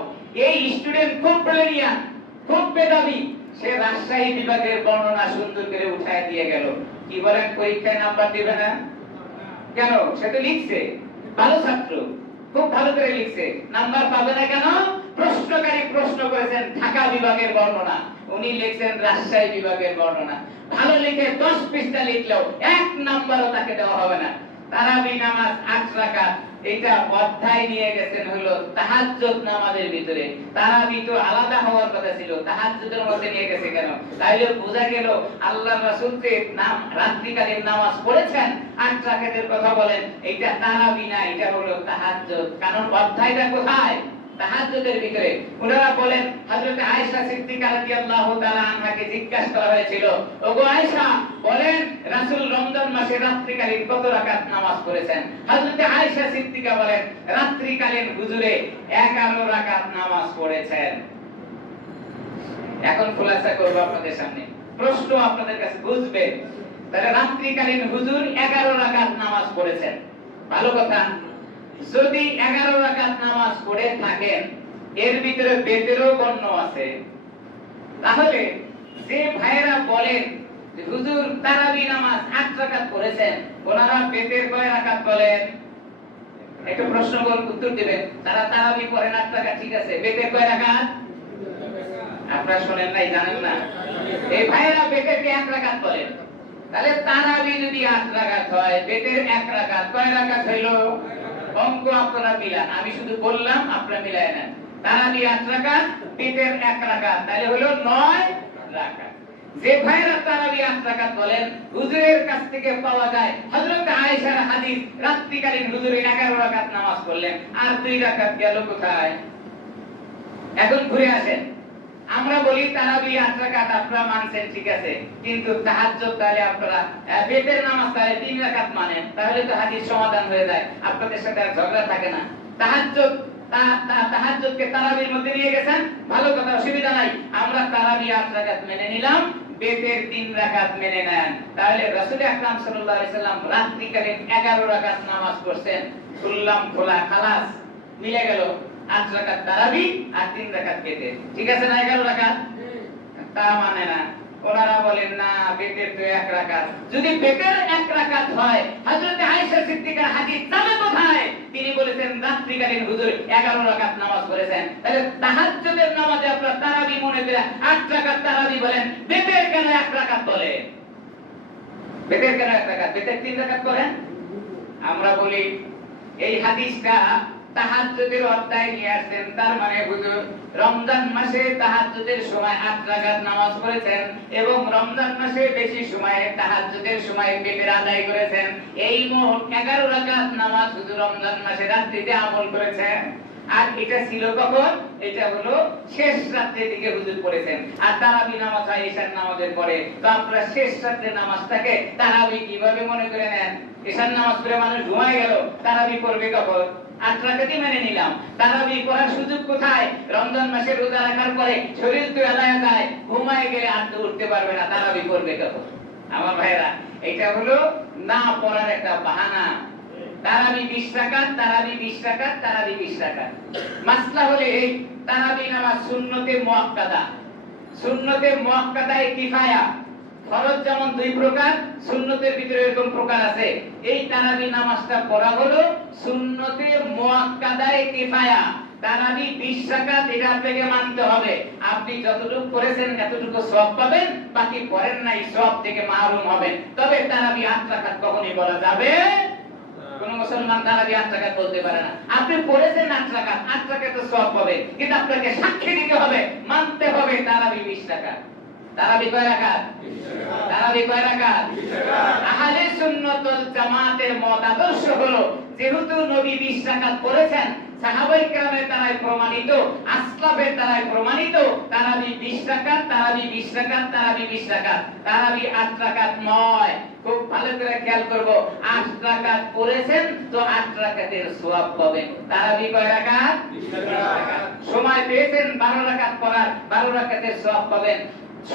এই স্টুডেন্ট খুব ব্রিলিয়ান্ট, খুব মেধাবী, সে রাজশাহী বিভাগের বর্ণনা সুন্দর করে উঠায় দিয়ে গেল। কি বলেন, পরীক্ষায় নাম্বার দিবে না কেন? সে তো লিখছে, ভালো ছাত্র, খুব ভালো করে লিখছে, নাম্বার পাবে না কেন? প্রশ্নকারী প্রশ্ন করেছেন ঢাকা বিভাগের বর্ণনা, উনি লিখছেন রাজশাহী বিভাগের বর্ণনা। ভালো লিখে 10 পৃষ্ঠা লিখলেও 1 নাম্বারও তাকে দেওয়া হবে না। তারাবি নামাজ 8 রাকাত, এটা অধ্যায় নিয়ে গেছেন হলো তাহাজ্জুদ নামাজের ভিতরে। তারাবি তো আলাদা হওয়ার কথা ছিল, তাহাজ্জুদের মধ্যে নিয়ে গেছে কেন? তাইলে বোঝা গেল আল্লাহর রাসূল যে নাম রাত্রিকালীন নামাজ পড়েছেন 8 রাকাতের কথা বলেন, এটা তারাবি না, এটা হলো তাহাজ্জুদ। কারণ অধ্যায়টা কোথায়? তাহাজ্জুদের ভিতরে। ওনারা বলেন হযরত আয়েশা সিদ্দিকা রাদিয়াল্লাহু তাআলা আনহাকে জিজ্ঞাসা করা হয়েছিল, ওগো আয়েশা, বলেন রাসূল রমজান মাসে রাত্রিকালীন কত রাকাত নামাজ পড়েছেন? হযরত আয়েশা সিদ্দিকা বলেন রাত্রিকালীন হুজুরে 11 রাকাত নামাজ পড়েছেন। এখন খোলাসা করব আপনাদের সামনে, প্রশ্ন আপনাদের কাছে বুঝবেন। তাহলে রাত্রিকালীন হুজুর 11 রাকাত নামাজ পড়েছেন, ভালো কথা। যদি 11 রাকাত নামাজ পড়ে থাকেন, এর ভিতরে বেতেরও গণ্য আছে, তাহলে যে ভাইরা বলেন যে হুজুর তারাবি নামাজ 8 রাকাত পড়েছেন, ওনারা বেতের কয় রাকাত বলেন? একটু প্রশ্ন করুন, উত্তর দিবেন। তারা তারাবি পড়েন 8 রাকাত, ঠিক আছে, বেতের কয় রাকাত? আপনারা শুনেন নাই, জানেন না? এই ভাইরা বেতের 1 রাকাত বলেন। তাহলে তারাবি যদি 8 রাকাত হয়, বেতের 1 রাকাত কয় রাকাত হইলো? অঙ্ক আপনারা মিলান, আমি শুধু বললাম, আপনারা মিলায় নেন। তারাবি 8 রাকাত, বেতের 1 রাকাত, তাহলে হলো 9 রাকাত। যে ভাইরা তারাবি 8 রাকাত বলেন, হুজুরের কাছ থেকে পাওয়া যায় হযরত আয়েশার হাদিস, রাত্রিকালীন হুজুরে 11 রাকাত নামাজ পড়লেন, আর 2 রাকাত গেল কোথায়? এখন ঘুরে আসেন, আমরা বলি তারাবি 8 রাকাত আপনারা মানছেন, ঠিক আছে, কিন্তু তাহাজ্জুদ তাহলে আপনারা বেতের নামাজ তাহলে 3 রাকাত মানেন, তাহলে তো হাদিস সমাধান হয়ে যায়, আপনাদের সাথে আর ঝগড়া থাকে না। তাহাজ্জুদকে তারাবির মধ্যে নিয়ে গেছেন, ভালো কথা, অসুবিধা নাই। আমরা তারাবি 8 রাকাত মেনে নিলাম, বেতের 3 রাকাত মেনে নেন। তাহলে রাসূল আকরাম সাল্লাল্লাহু আলাইহি সাল্লাম রাত্রিকালীন 11 রাকাত নামাজ পড়ছেন, খুললাম খোলা, খালাস, মিলে গেল। 8 রাকাত তারাবি আর 3 রাকাত বেতে, ঠিক আছে না? 11 রাকাত। তা মানে না, ওনারা বলেন না, বেতের তো 1 রাকাত। যদি বেতের 1 রাকাত হয়, হযরত আয়েশা সিদ্দিকার হাদিস জানা কোথায়? তিনি বলেছেন রাত্রিকালীন হুজুর 11 রাকাত নামাজ পড়েছেন। তাহলে তাহাজ্জুদের নামাজে আপনারা তারাবি মনে করে 8 রাকাত তারাবি বলেন, বেতের কেন 1 রাকাত বলেন? বেতের কেন 1 রাকাত? বেতের 3 রাকাত করেন। আমরা বলি এই হাদিসটা তাহাজ্জুদের অধ্যায় নিয়ে আসেন, তার মানে হুজুর রমজান মাসে তাহাজ্জুদের সময় 8 রাকাত নামাজ পড়েছেন এবং রমজান মাসে বেশি সময়ে তাহাজ্জুদের সময় বেতের আদায় করেছেন। এই মোট 11 রাকাত নামাজ হুজুর রমজান মাসে রাত্রিতে আমল করেছেন। আর এটা ছিল কখন? এটা হলো শেষ রাতের দিকে হুজুর পড়েছেন। আর তারাবি নামাজ হয় ঈশার নামাজের পরে। তো আপনারা শেষ রাতের নামাজটাকে তারাবি কিভাবে মনে করে নেন? ঈশার নামাজ পড়ে মানুষ ঘুমায় গেল, তারাবি পড়বে কখন? 8 রাকাতই মেনে নিলাম। তারাবি পড়ার সুযোগ কোথায়? রমজান মাসে রোজা রাখার পরে শরীর তো এলায়া যায়, ঘুমায় গেলে আর তো উঠতে পারবে না, তারাবি পড়বে কখন? আমার ভাইরা, এটা হলো না পড়ার একটা বাহানা। তারাবি 20 রাকাত, তারাবি 20 রাকাত, তারাবি 20 রাকাত। মাসলা হলো এই, তারাবি নামাজ সুন্নতে মুআক্কাদা, সুন্নতে মুআক্কাদায়ে কিফায়া। ফরজ যেমন 2 প্রকার, সুন্নতের ভিতরে এরকম প্রকার আছে। এই তারাবি নামাজটা পড়া হলো সুন্নতে মুআক্কাদায়ে কিফায়া। তারাবি 20 রাকাত, এটা আপনাকে মানতে হবে। আপনি যতটুকু করেছেন এতটুকু সওয়াব পাবেন, বাকি করেন নাই সওয়াব থেকে মাহরুম হবেন। তবে তারাবি 8 রাকাত কখনোই বলা যাবে কোন মুসলমান তারাবি 8 রাকাত বলতে পারে না। আপনি পড়েছেন 8 রাকাত, 8 রাকাত সওয়াব পাবেন, কিন্তু আপনাকে সাক্ষী দিতে হবে, মানতে হবে তারাবি 20 রাকাত। তারাবি কয় রাকাত? 20 রাকাত। তারাবি কয় রাকাত? 20 রাকাত। আহলে সুন্নাত ওয়াল জামাতের মত আদর্শ হলো, যেহেতু নবী 20 রাকাত করেছেন, সাহাবায়ে কেরামের দ্বারাই প্রমাণিত, আসলাফের দ্বারাই প্রমাণিত, তারাবি 20 রাকাত, তারাবি 20 রাকাত, তারাবি 20 রাকাত, তারাবি 8 রাকাত নয়। খুব ভালো করে খেয়াল করব, 8 রাকাত করেছেন তো 8 রাকাতের সওয়াব পাবেন। তারাবি কয় রাকাত? 20 রাকাত। সময় পেয়েছেন 12 রাকাত পড়ার, 12 রাকাতের সওয়াব পাবেন।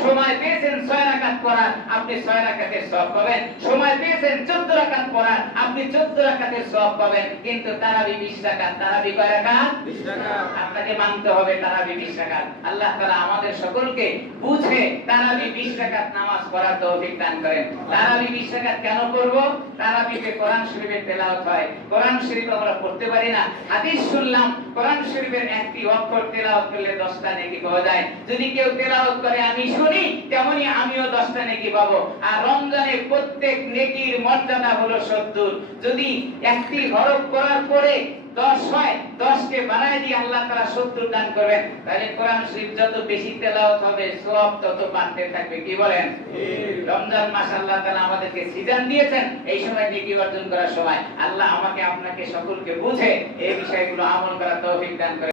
সময় পেয়েছেন 6 রাকাত পড়ার, আপনি 6 রাকাতের সওয়াব পাবেন। সময় পেয়েছেন 14 রাকাত পড়ার, আপনি 14 রাকাতের সওয়াব পাবেন। কিন্তু তারাবি 20 রাকাত। তারাবি কয় রাকাত? 20 রাকাত। আপনাকে মানতে হবে তারাবি 20 রাকাত। আল্লাহ তাআলা আমাদের সকলকে বুঝে তারাবি 20 রাকাত নামাজ পড়ার তৌফিক দান করেন। তারাবি 20 রাকাত কেন করব? তারাবিতে কোরআন শরীফের তেলাওয়াত হয়। কোরআন শরীফ আমরা পড়তে পারি না। হাদিস শুনলাম কোরআন শরীফের একটি অক্ষর তেলাওয়াত করলে 10টা নেকি পাওয়া যায়। যদি কেউ তেলাওয়াত করে আমি শুনি, তেমনি আমিও 10টা নেকি পাবো। আর রমজানে প্রত্যেক নেকির মর্যাদা হলো 70। যদি একটি হরফ করার পরে 10 হয়, 10 কে বাড়ায় দিয়ে আল্লাহ তাআলা 70 দান করবেন। তাহলে কোরআন শরীফ যত বেশি তেলাওয়াত হবে সওয়াব তত বাড়তে থাকবে। কি বলেন? রমজান মাস আল্লাহ তাআলা আমাদেরকে সিজন দিয়েছেন, এই সময় নেকি অর্জন করার সময়। আল্লাহ আমাকে আপনাকে সকলকে বুঝে এই বিষয়গুলো আমল করার তৌফিক দান করেন।